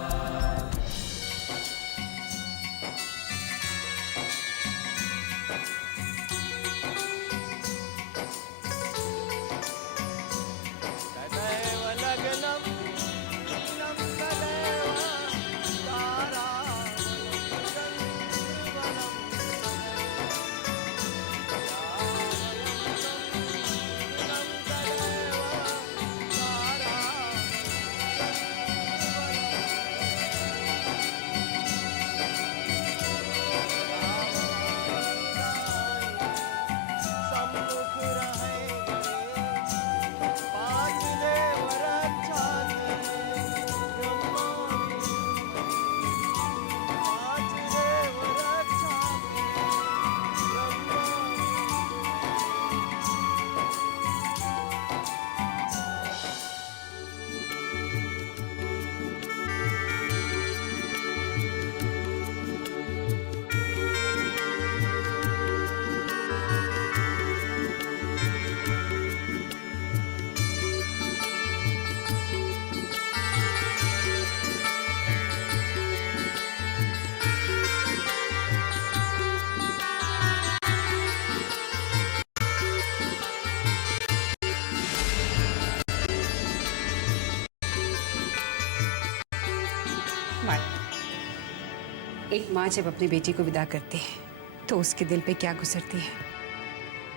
एक माँ जब अपनी बेटी को विदा करती है तो उसके दिल पे क्या गुजरती है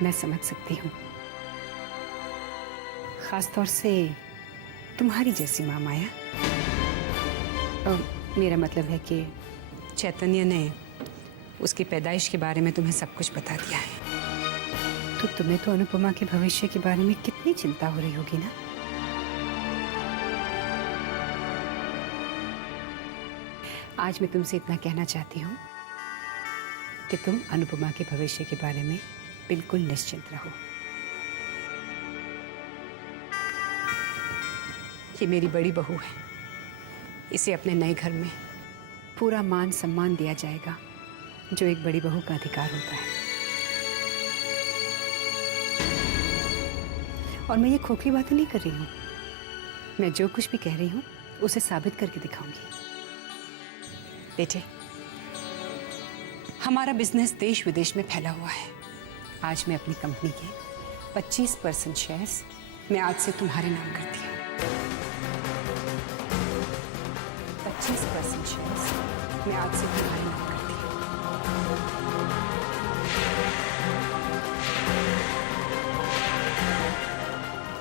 मैं समझ सकती हूँ। खास तौर से तुम्हारी जैसी माँ माया। और मेरा मतलब है कि चैतन्य ने उसकी पैदाइश के बारे में तुम्हें सब कुछ बता दिया है, तो तुम्हें तो अनुपमा के भविष्य के बारे में कितनी चिंता हो रही होगी ना। आज मैं तुमसे इतना कहना चाहती हूँ कि तुम अनुपमा के भविष्य के बारे में बिल्कुल निश्चिंत रहो। ये मेरी बड़ी बहू है, इसे अपने नए घर में पूरा मान सम्मान दिया जाएगा जो एक बड़ी बहू का अधिकार होता है। और मैं ये खोखली बातें नहीं कर रही हूँ, मैं जो कुछ भी कह रही हूँ उसे साबित करके दिखाऊंगी। बेटे, हमारा बिजनेस देश विदेश में फैला हुआ है। आज मैं अपनी कंपनी के 25% शेयर्स मैं आज से तुम्हारे नाम करती हूँ। 25% शेयर्स मैं आज से तुम्हारे नाम करती हूँ।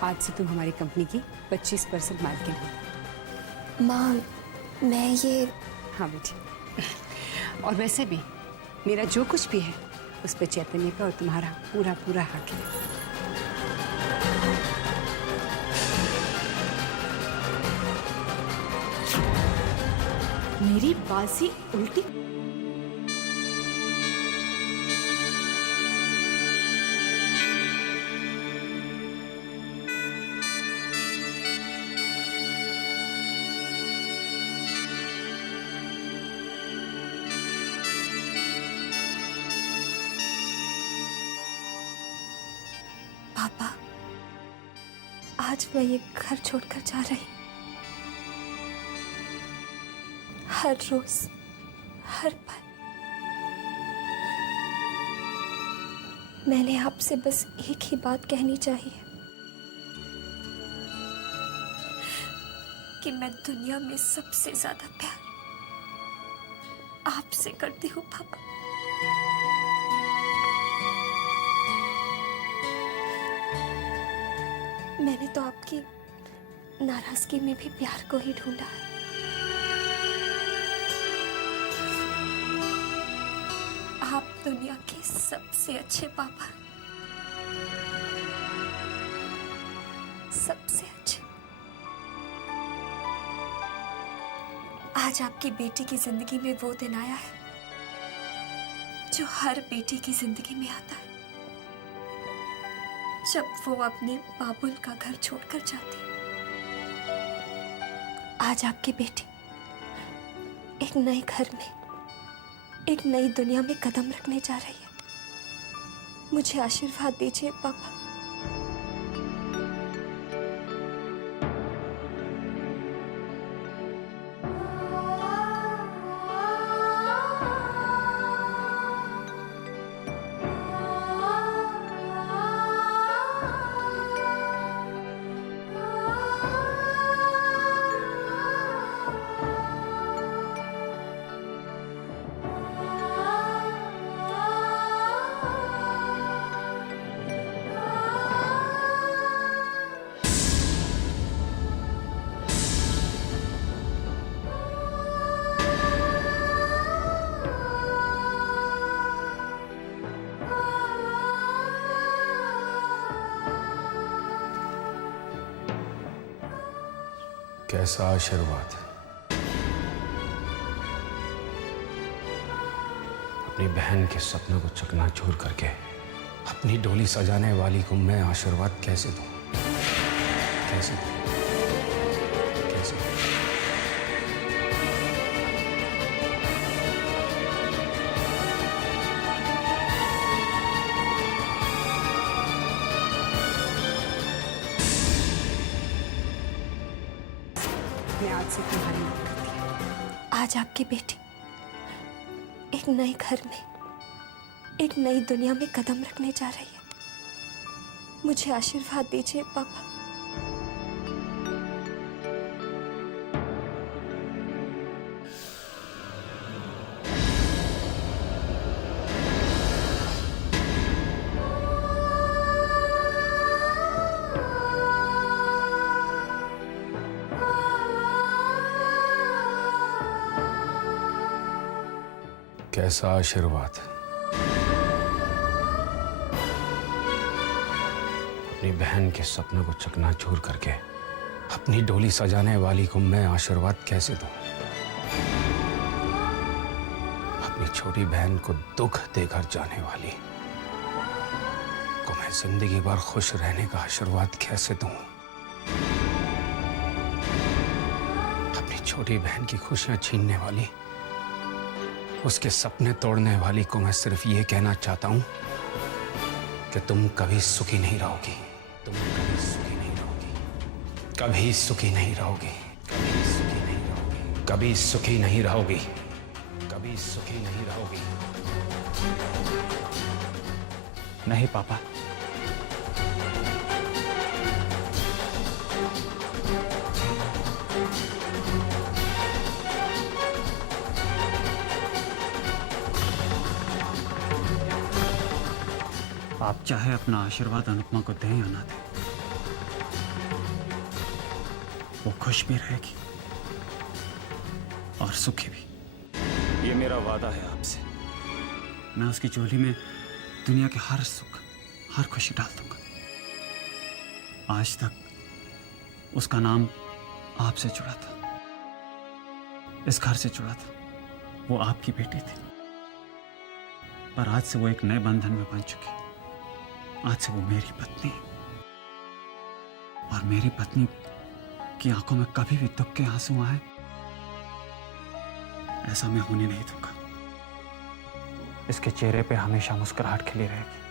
आज से तुम हमारी कंपनी की 25% मालकिन हो। माँ, मैं ये... हाँ बेटी, और वैसे भी मेरा जो कुछ भी है उस पर चैतन्य का और तुम्हारा पूरा पूरा हक है। मेरी बाजी उल्टी। पापा, आज मैं ये घर छोड़कर जा रही। हर रोज, हर पल मैंने आपसे बस एक ही बात कहनी चाहिए कि मैं दुनिया में सबसे ज्यादा प्यार आपसे करती हूँ पापा। मैंने तो आपकी नाराजगी में भी प्यार को ही ढूंढा है। आप दुनिया के सबसे अच्छे पापा, सबसे अच्छे। आज आपकी बेटी की जिंदगी में वो दिन आया है जो हर बेटी की जिंदगी में आता है, जब वो अपने बाबुल का घर छोड़कर जाती है। आज आपकी बेटी एक नए घर में, एक नई दुनिया में कदम रखने जा रही है। मुझे आशीर्वाद दीजिए पापा। कैसा आशीर्वाद। अपनी बहन के सपनों को चकनाचूर करके अपनी डोली सजाने वाली को मैं आशीर्वाद कैसे दूं? कैसे दूं? कैसे दूं? मैं आज से तुम्हारी मदद करती हूँ। आज आपकी बेटी एक नए घर में, एक नई दुनिया में कदम रखने जा रही है। मुझे आशीर्वाद दीजिए पापा। कैसा आशीर्वाद। अपनी बहन के सपनों को चकनाचूर करके अपनी डोली सजाने वाली को मैं आशीर्वाद कैसे दूं? अपनी छोटी बहन को दुख देकर जाने वाली को मैं जिंदगी भर खुश रहने का आशीर्वाद कैसे दूं? अपनी छोटी बहन की खुशियां छीनने वाली, उसके सपने तोड़ने वाली को मैं सिर्फ ये कहना चाहता हूं कि तुम कभी सुखी नहीं रहोगी। तुम कभी सुखी नहीं रहोगी। कभी सुखी नहीं रहोगी। कभी सुखी नहीं रहोगी। कभी सुखी नहीं रहोगी। कभी सुखी नहीं रहोगी। नहीं पापा, आप चाहे अपना आशीर्वाद अनुपमा को दें या ना दें, वो खुश भी रहेगी और सुखी भी। ये मेरा वादा है आपसे। मैं उसकी झोली में दुनिया के हर सुख, हर खुशी डाल दूंगा। आज तक उसका नाम आपसे जुड़ा था, इस घर से जुड़ा था। वो आपकी बेटी थी, पर आज से वो एक नए बंधन में बन चुकी। आज से वो मेरी पत्नी, और मेरी पत्नी की आंखों में कभी भी दुख के आंसू आए, ऐसा मैं होने नहीं दूंगा। इसके चेहरे पे हमेशा मुस्कुराहट खिली रहेगी।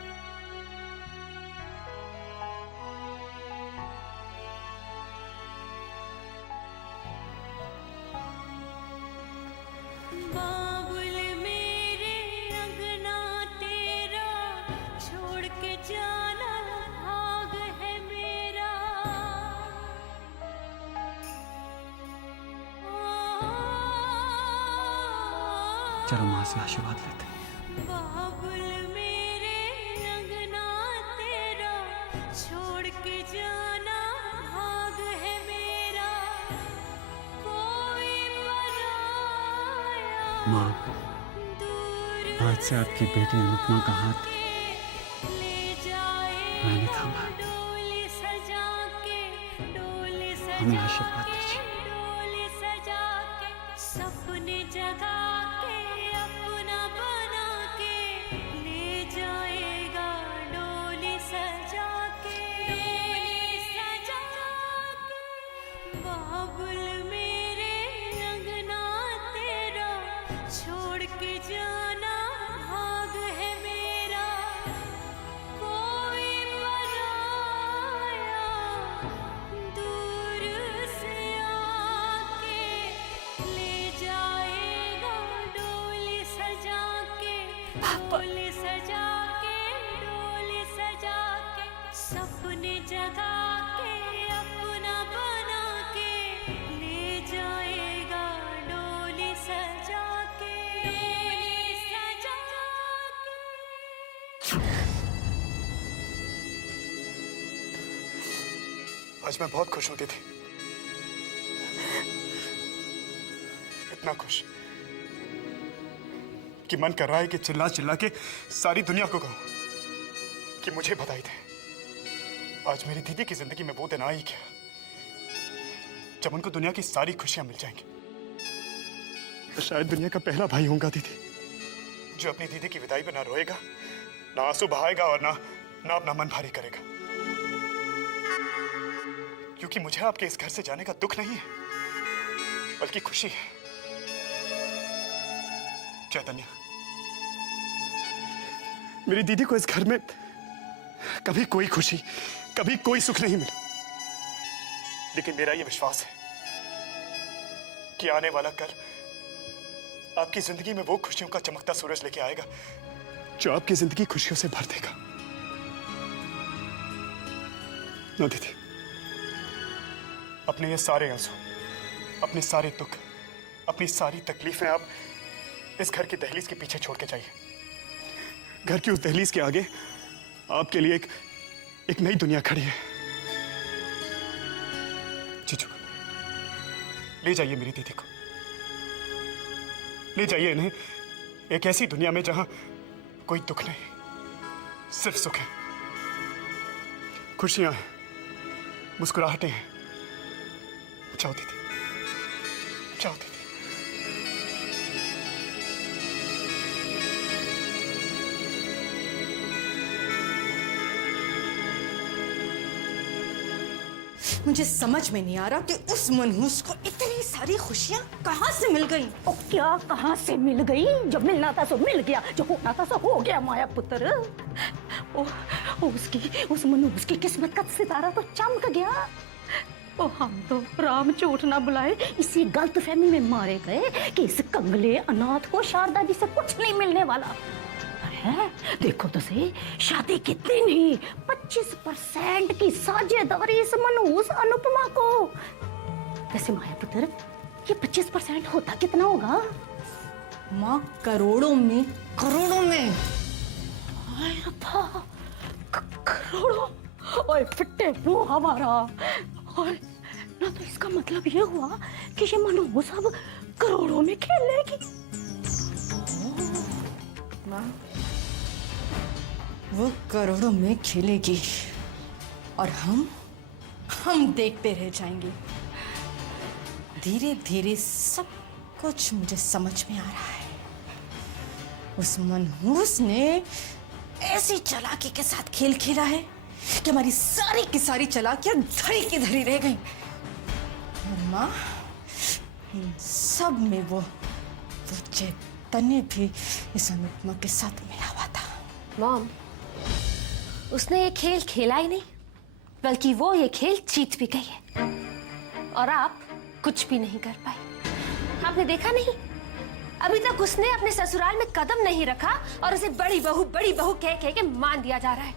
चलो माँ से आशीर्वाद लेते हैं। बाबुल मेरे अंगना तेरा छोड़ के जाना भाग है मेरा कोई पराया माँ, दूर आज से आपकी बेटी अनुपमा का हाथ ले जाए मैंने थामा। डोली सजा के डोली सजा हमें आशीर्वाद दीजिए। डोली सजा के सपने जगा के अपना बना के ले जाएगा डोली सजा के बाबुल मेरे अंगना तेरा छोड़ के जाना भाग है मेरा कोई पराया दूर से आके ले जाएगा डोली सजा के डोली सजा के डोली सजा के सपने जगा के अपना बना के ले जाएगा डोली सजा के डोली सजा के आज मैं बहुत खुश होती थी, इतना खुश कि मन कर रहा है कि चिल्ला चिल्ला के सारी दुनिया को कहूं कि मुझे बधाई दे। आज मेरी दीदी की जिंदगी में वो दिन आ ही गया जब उनको दुनिया की सारी खुशियां मिल जाएंगी। तो शायद दुनिया का पहला भाई होऊंगा दीदी जो अपनी दीदी की विदाई पे ना रोएगा, ना आंसू बहाएगा और ना अपना मन भारी करेगा। क्योंकि मुझे आपके इस घर से जाने का दुख नहीं है, बल्कि खुशी है। चैतन्य, मेरी दीदी को इस घर में कभी कोई खुशी, कभी कोई सुख नहीं मिला, लेकिन मेरा यह विश्वास है कि आने वाला कल आपकी जिंदगी में वो खुशियों का चमकता सूरज लेके आएगा जो आपकी जिंदगी खुशियों से भर देगा। ना दीदी, अपने ये सारे आंसू, अपने सारे दुख, अपनी सारी तकलीफें आप इस घर की दहलीज के पीछे छोड़ के जाइए। घर की उस दहलीज के आगे आपके लिए एक नई दुनिया खड़ी है। जीजू, ले जाइए मेरी दीदी को, ले जाइए इन्हें एक ऐसी दुनिया में जहां कोई दुख नहीं, सिर्फ सुख है, खुशियां हैं, मुस्कुराहटें हैं। जाओ दीदी, जाओ दीदी। मुझे समझ में नहीं आ रहा कि उस मनहूस को इतनी सारी खुशियां कहां से मिल गई। ओ क्या कहाँ से मिल गई? जो मिलना था सो मिल गया, जो होना था सो हो गया माया पुत्र। उस मनहूस की किस्मत का सितारा तो चमक गया। ओ हम तो राम झूठ ना बुलाए इसी गलतफहमी में मारे गए कि इस कंगले अनाथ को शारदा जी से कुछ नहीं मिलने वाला है। देखो तो सही, शादी कितनी नहीं 25% की साझेदारी इस मनहूस अनुपमा को। वैसे माया पुत्र, ये 25% होता कितना होगा? माँ, करोड़ों में, करोड़ों में। हाय रब्बा, करोड़ों? ओए फिट्टे मुंह हमारा। और ना तो इसका मतलब ये हुआ कि ये मनहूस अब करोड़ों में खेलेगी। माँ, वो करोड़ों में खेलेगी और हम देखते रह जाएंगे। धीरे धीरे सब कुछ मुझे समझ में आ रहा है। उस मनहूस ने ऐसी चालाकी के साथ खेल खेला है कि हमारी सारी की सारी चालाकियां धरी की धरी रह गई। और माँ, इन सब में वो चैतन्य भी इस अनुपमा के साथ मिला हुआ था। मॉम, उसने ये खेल खेला ही नहीं, बल्कि वो ये खेल जीत भी गई है और आप कुछ भी नहीं कर पाए। आपने देखा नहीं, अभी तक उसने अपने ससुराल में कदम नहीं रखा और उसे बड़ी बहू कह के मान दिया जा रहा है।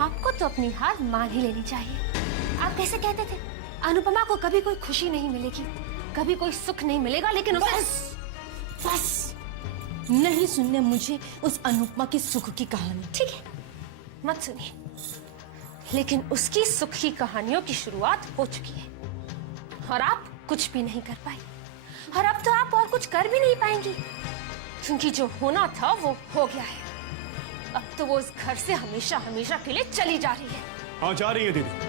आपको तो अपनी हार मान ही लेनी चाहिए। आप कैसे कहते थे अनुपमा को कभी कोई खुशी नहीं मिलेगी, कभी कोई सुख नहीं मिलेगा, लेकिन उसे... बस नहीं सुनने मुझे उस अनुपमा की सुख की कहानी। ठीक है, मत सुनिए, लेकिन उसकी सुख की कहानियों की शुरुआत हो चुकी है और आप कुछ भी नहीं कर पाई, और अब तो आप और कुछ कर भी नहीं पाएंगी, क्योंकि जो होना था वो हो गया है। अब तो वो इस घर से हमेशा हमेशा के लिए चली जा रही है। हाँ, जा रही है दीदी।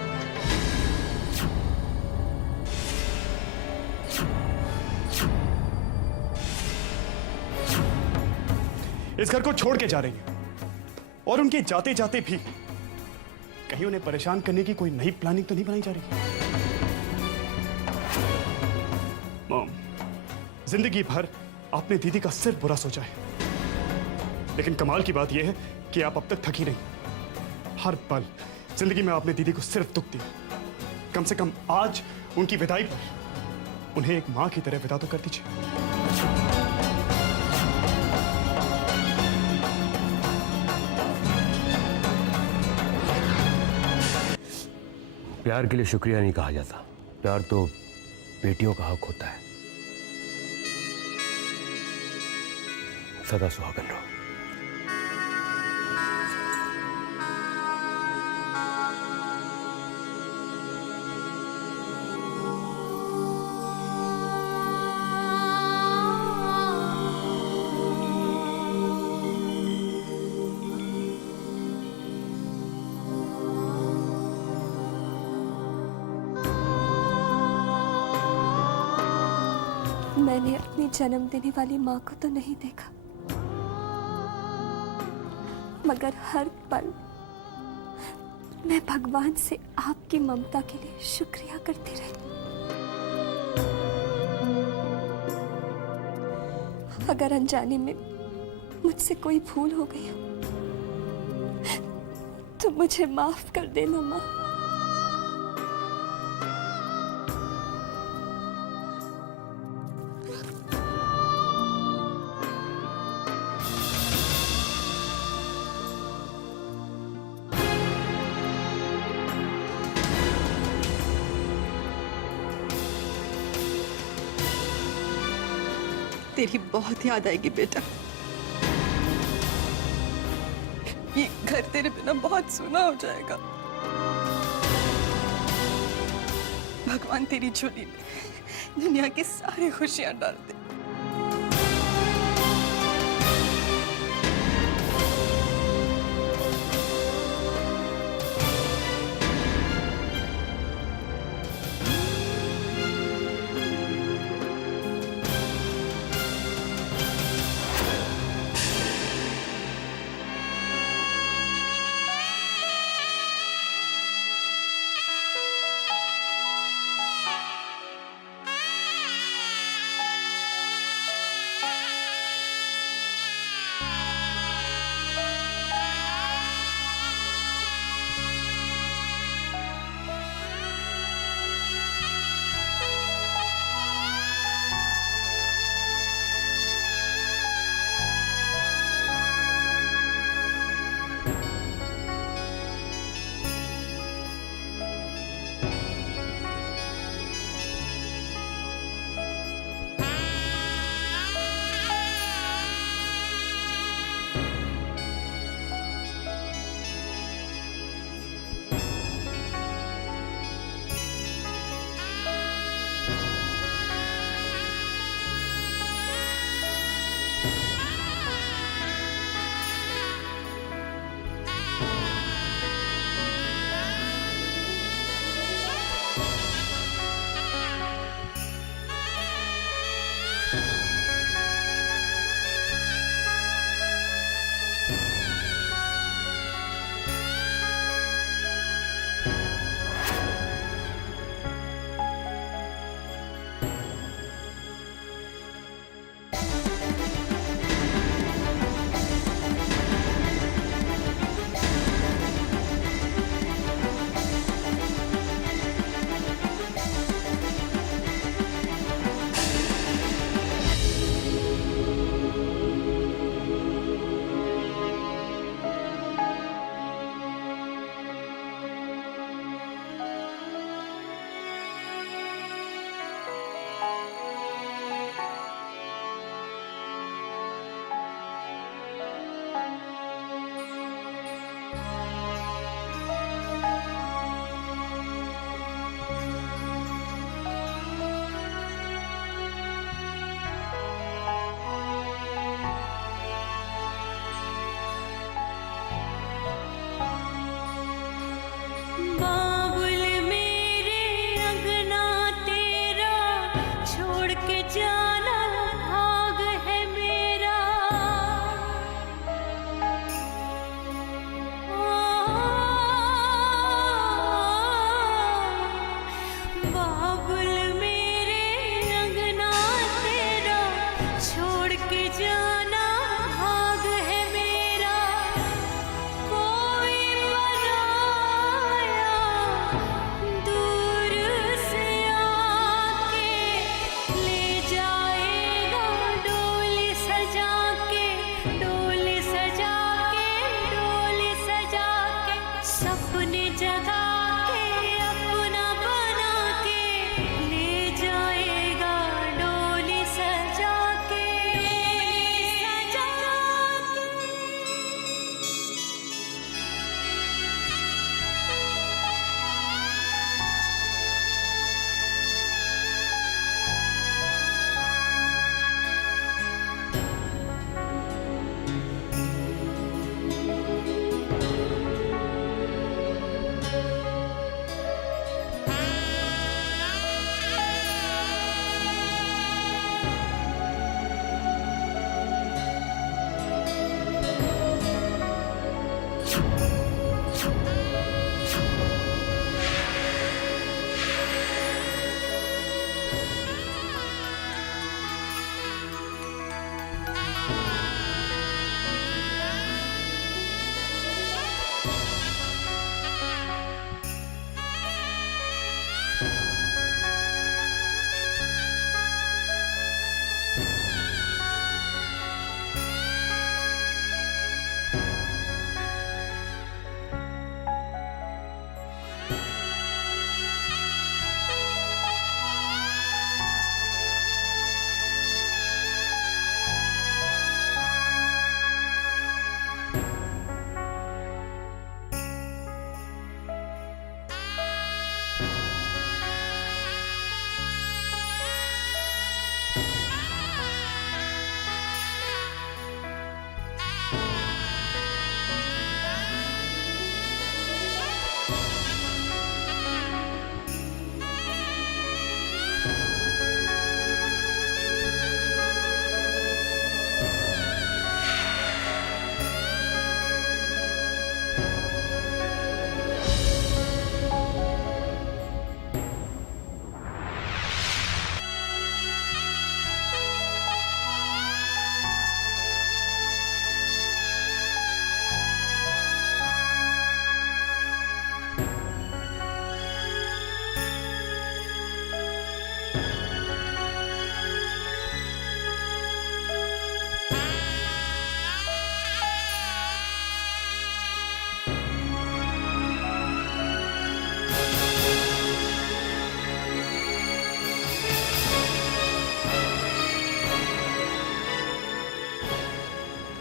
इस घर को छोड़ के जा रही है, और उनके जाते जाते भी कहीं उन्हें परेशान करने की कोई नई प्लानिंग तो नहीं बनाई जा रही। मॉम, जिंदगी भर आपने दीदी का सिर्फ बुरा सोचा है, लेकिन कमाल की बात यह है कि आप अब तक थकी नहीं। हर पल जिंदगी में आपने दीदी को सिर्फ दुख दिया। कम से कम आज उनकी विदाई पर उन्हें एक मां की तरह विदा तो कर दीजिए। प्यार के लिए शुक्रिया नहीं कहा जाता, प्यार तो बेटियों का हक होता है। सदा सुहागन रहो। मैंने अपनी जन्म देने वाली माँ को तो नहीं देखा, मगर हर पल मैं भगवान से आपकी ममता के लिए शुक्रिया करती रही। अगर अनजाने में मुझसे कोई भूल हो गई हो तो मुझे माफ कर देना माँ। तेरी बहुत याद आएगी बेटा। ये घर तेरे बिना बहुत सूना हो जाएगा। भगवान तेरी झोली में दुनिया की सारी खुशियां डाल दे।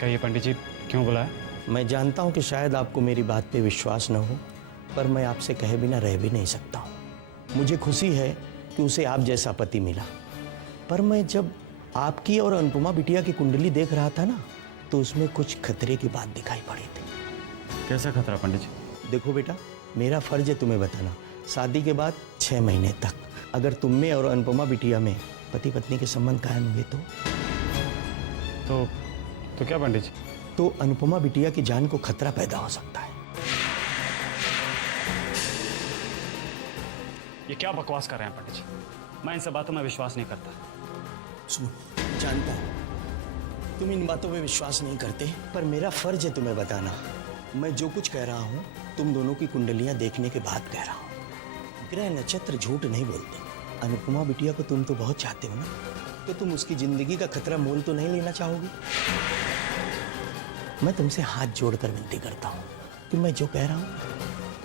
कहिए पंडित जी, क्यों बुलाया? मैं जानता हूं कि शायद आपको मेरी बात पे विश्वास न हो, पर मैं आपसे कहे बिना रह भी नहीं सकता हूं। मुझे खुशी है कि उसे आप जैसा पति मिला, पर मैं जब आपकी और अनुपमा बिटिया की कुंडली देख रहा था ना, तो उसमें कुछ खतरे की बात दिखाई पड़ी थी। कैसा खतरा पंडित जी? देखो बेटा, मेरा फर्ज है तुम्हें बताना। शादी के बाद 6 महीने तक अगर तुम में और अनुपमा बिटिया में पति पत्नी के संबंध कायम हुए तो क्या पंडित जी? तो अनुपमा बिटिया की जान को खतरा पैदा हो सकता है। ये क्या बकवास कर रहे हैं पंडित जी? मैं इन सब बातों में विश्वास नहीं करता। सुनो, जानता हूं तुम इन बातों में विश्वास नहीं करते, पर मेरा फर्ज है तुम्हें बताना। मैं जो कुछ कह रहा हूं तुम दोनों की कुंडलियां देखने के बाद कह रहा हूं। ग्रह नक्षत्र झूठ नहीं बोलते। अनुपमा बिटिया को तुम तो बहुत चाहते हो ना, तो तुम उसकी जिंदगी का खतरा मोल तो नहीं लेना चाहोगी? मैं तुमसे हाथ जोड़कर विनती करता हूं कि मैं जो कह रहा हूं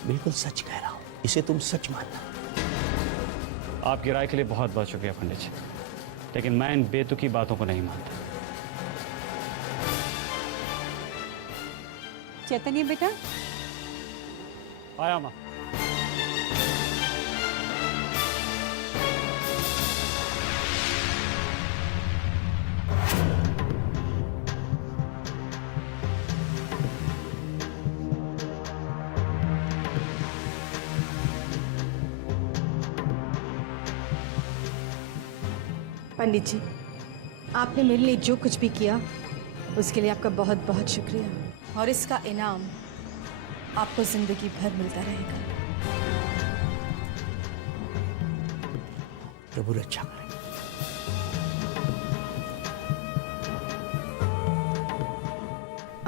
बिल्कुल सच कह रहा हूं, इसे तुम सच मानना। आपकी राय के लिए बहुत बहुत शुक्रिया पंडित जी, लेकिन मैं इन बेतुकी बातों को नहीं मानता। चैतन्य बेटा, आया माँ। पंडित जी, आपने मेरे लिए जो कुछ भी किया उसके लिए आपका बहुत बहुत शुक्रिया, और इसका इनाम आपको जिंदगी भर मिलता रहेगा। प्रभु रक्षा करें।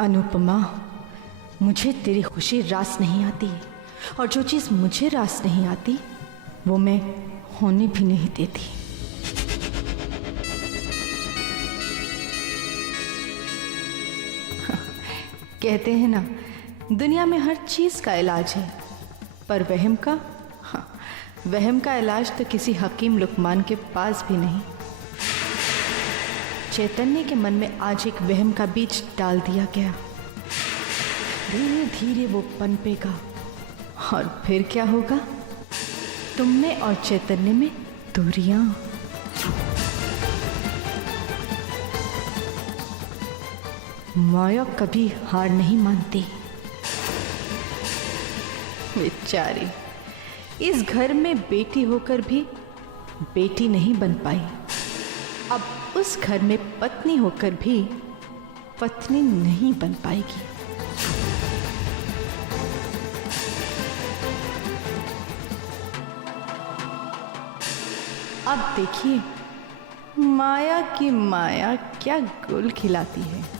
अनुपमा, मुझे तेरी खुशी रास नहीं आती, और जो चीज मुझे रास नहीं आती वो मैं होने भी नहीं देती। कहते हैं ना, दुनिया में हर चीज का इलाज है, पर वहम का, वहम का इलाज तो किसी हकीम लुकमान के पास भी नहीं। चैतन्य के मन में आज एक वहम का बीज डाल दिया गया। धीरे धीरे वो पनपेगा, और फिर क्या होगा? तुम में और चैतन्य में दूरियां। माया कभी हार नहीं मानती। बेचारी इस घर में बेटी होकर भी बेटी नहीं बन पाई, अब उस घर में पत्नी होकर भी पत्नी नहीं बन पाएगी। अब देखिए माया की माया क्या गुल खिलाती है।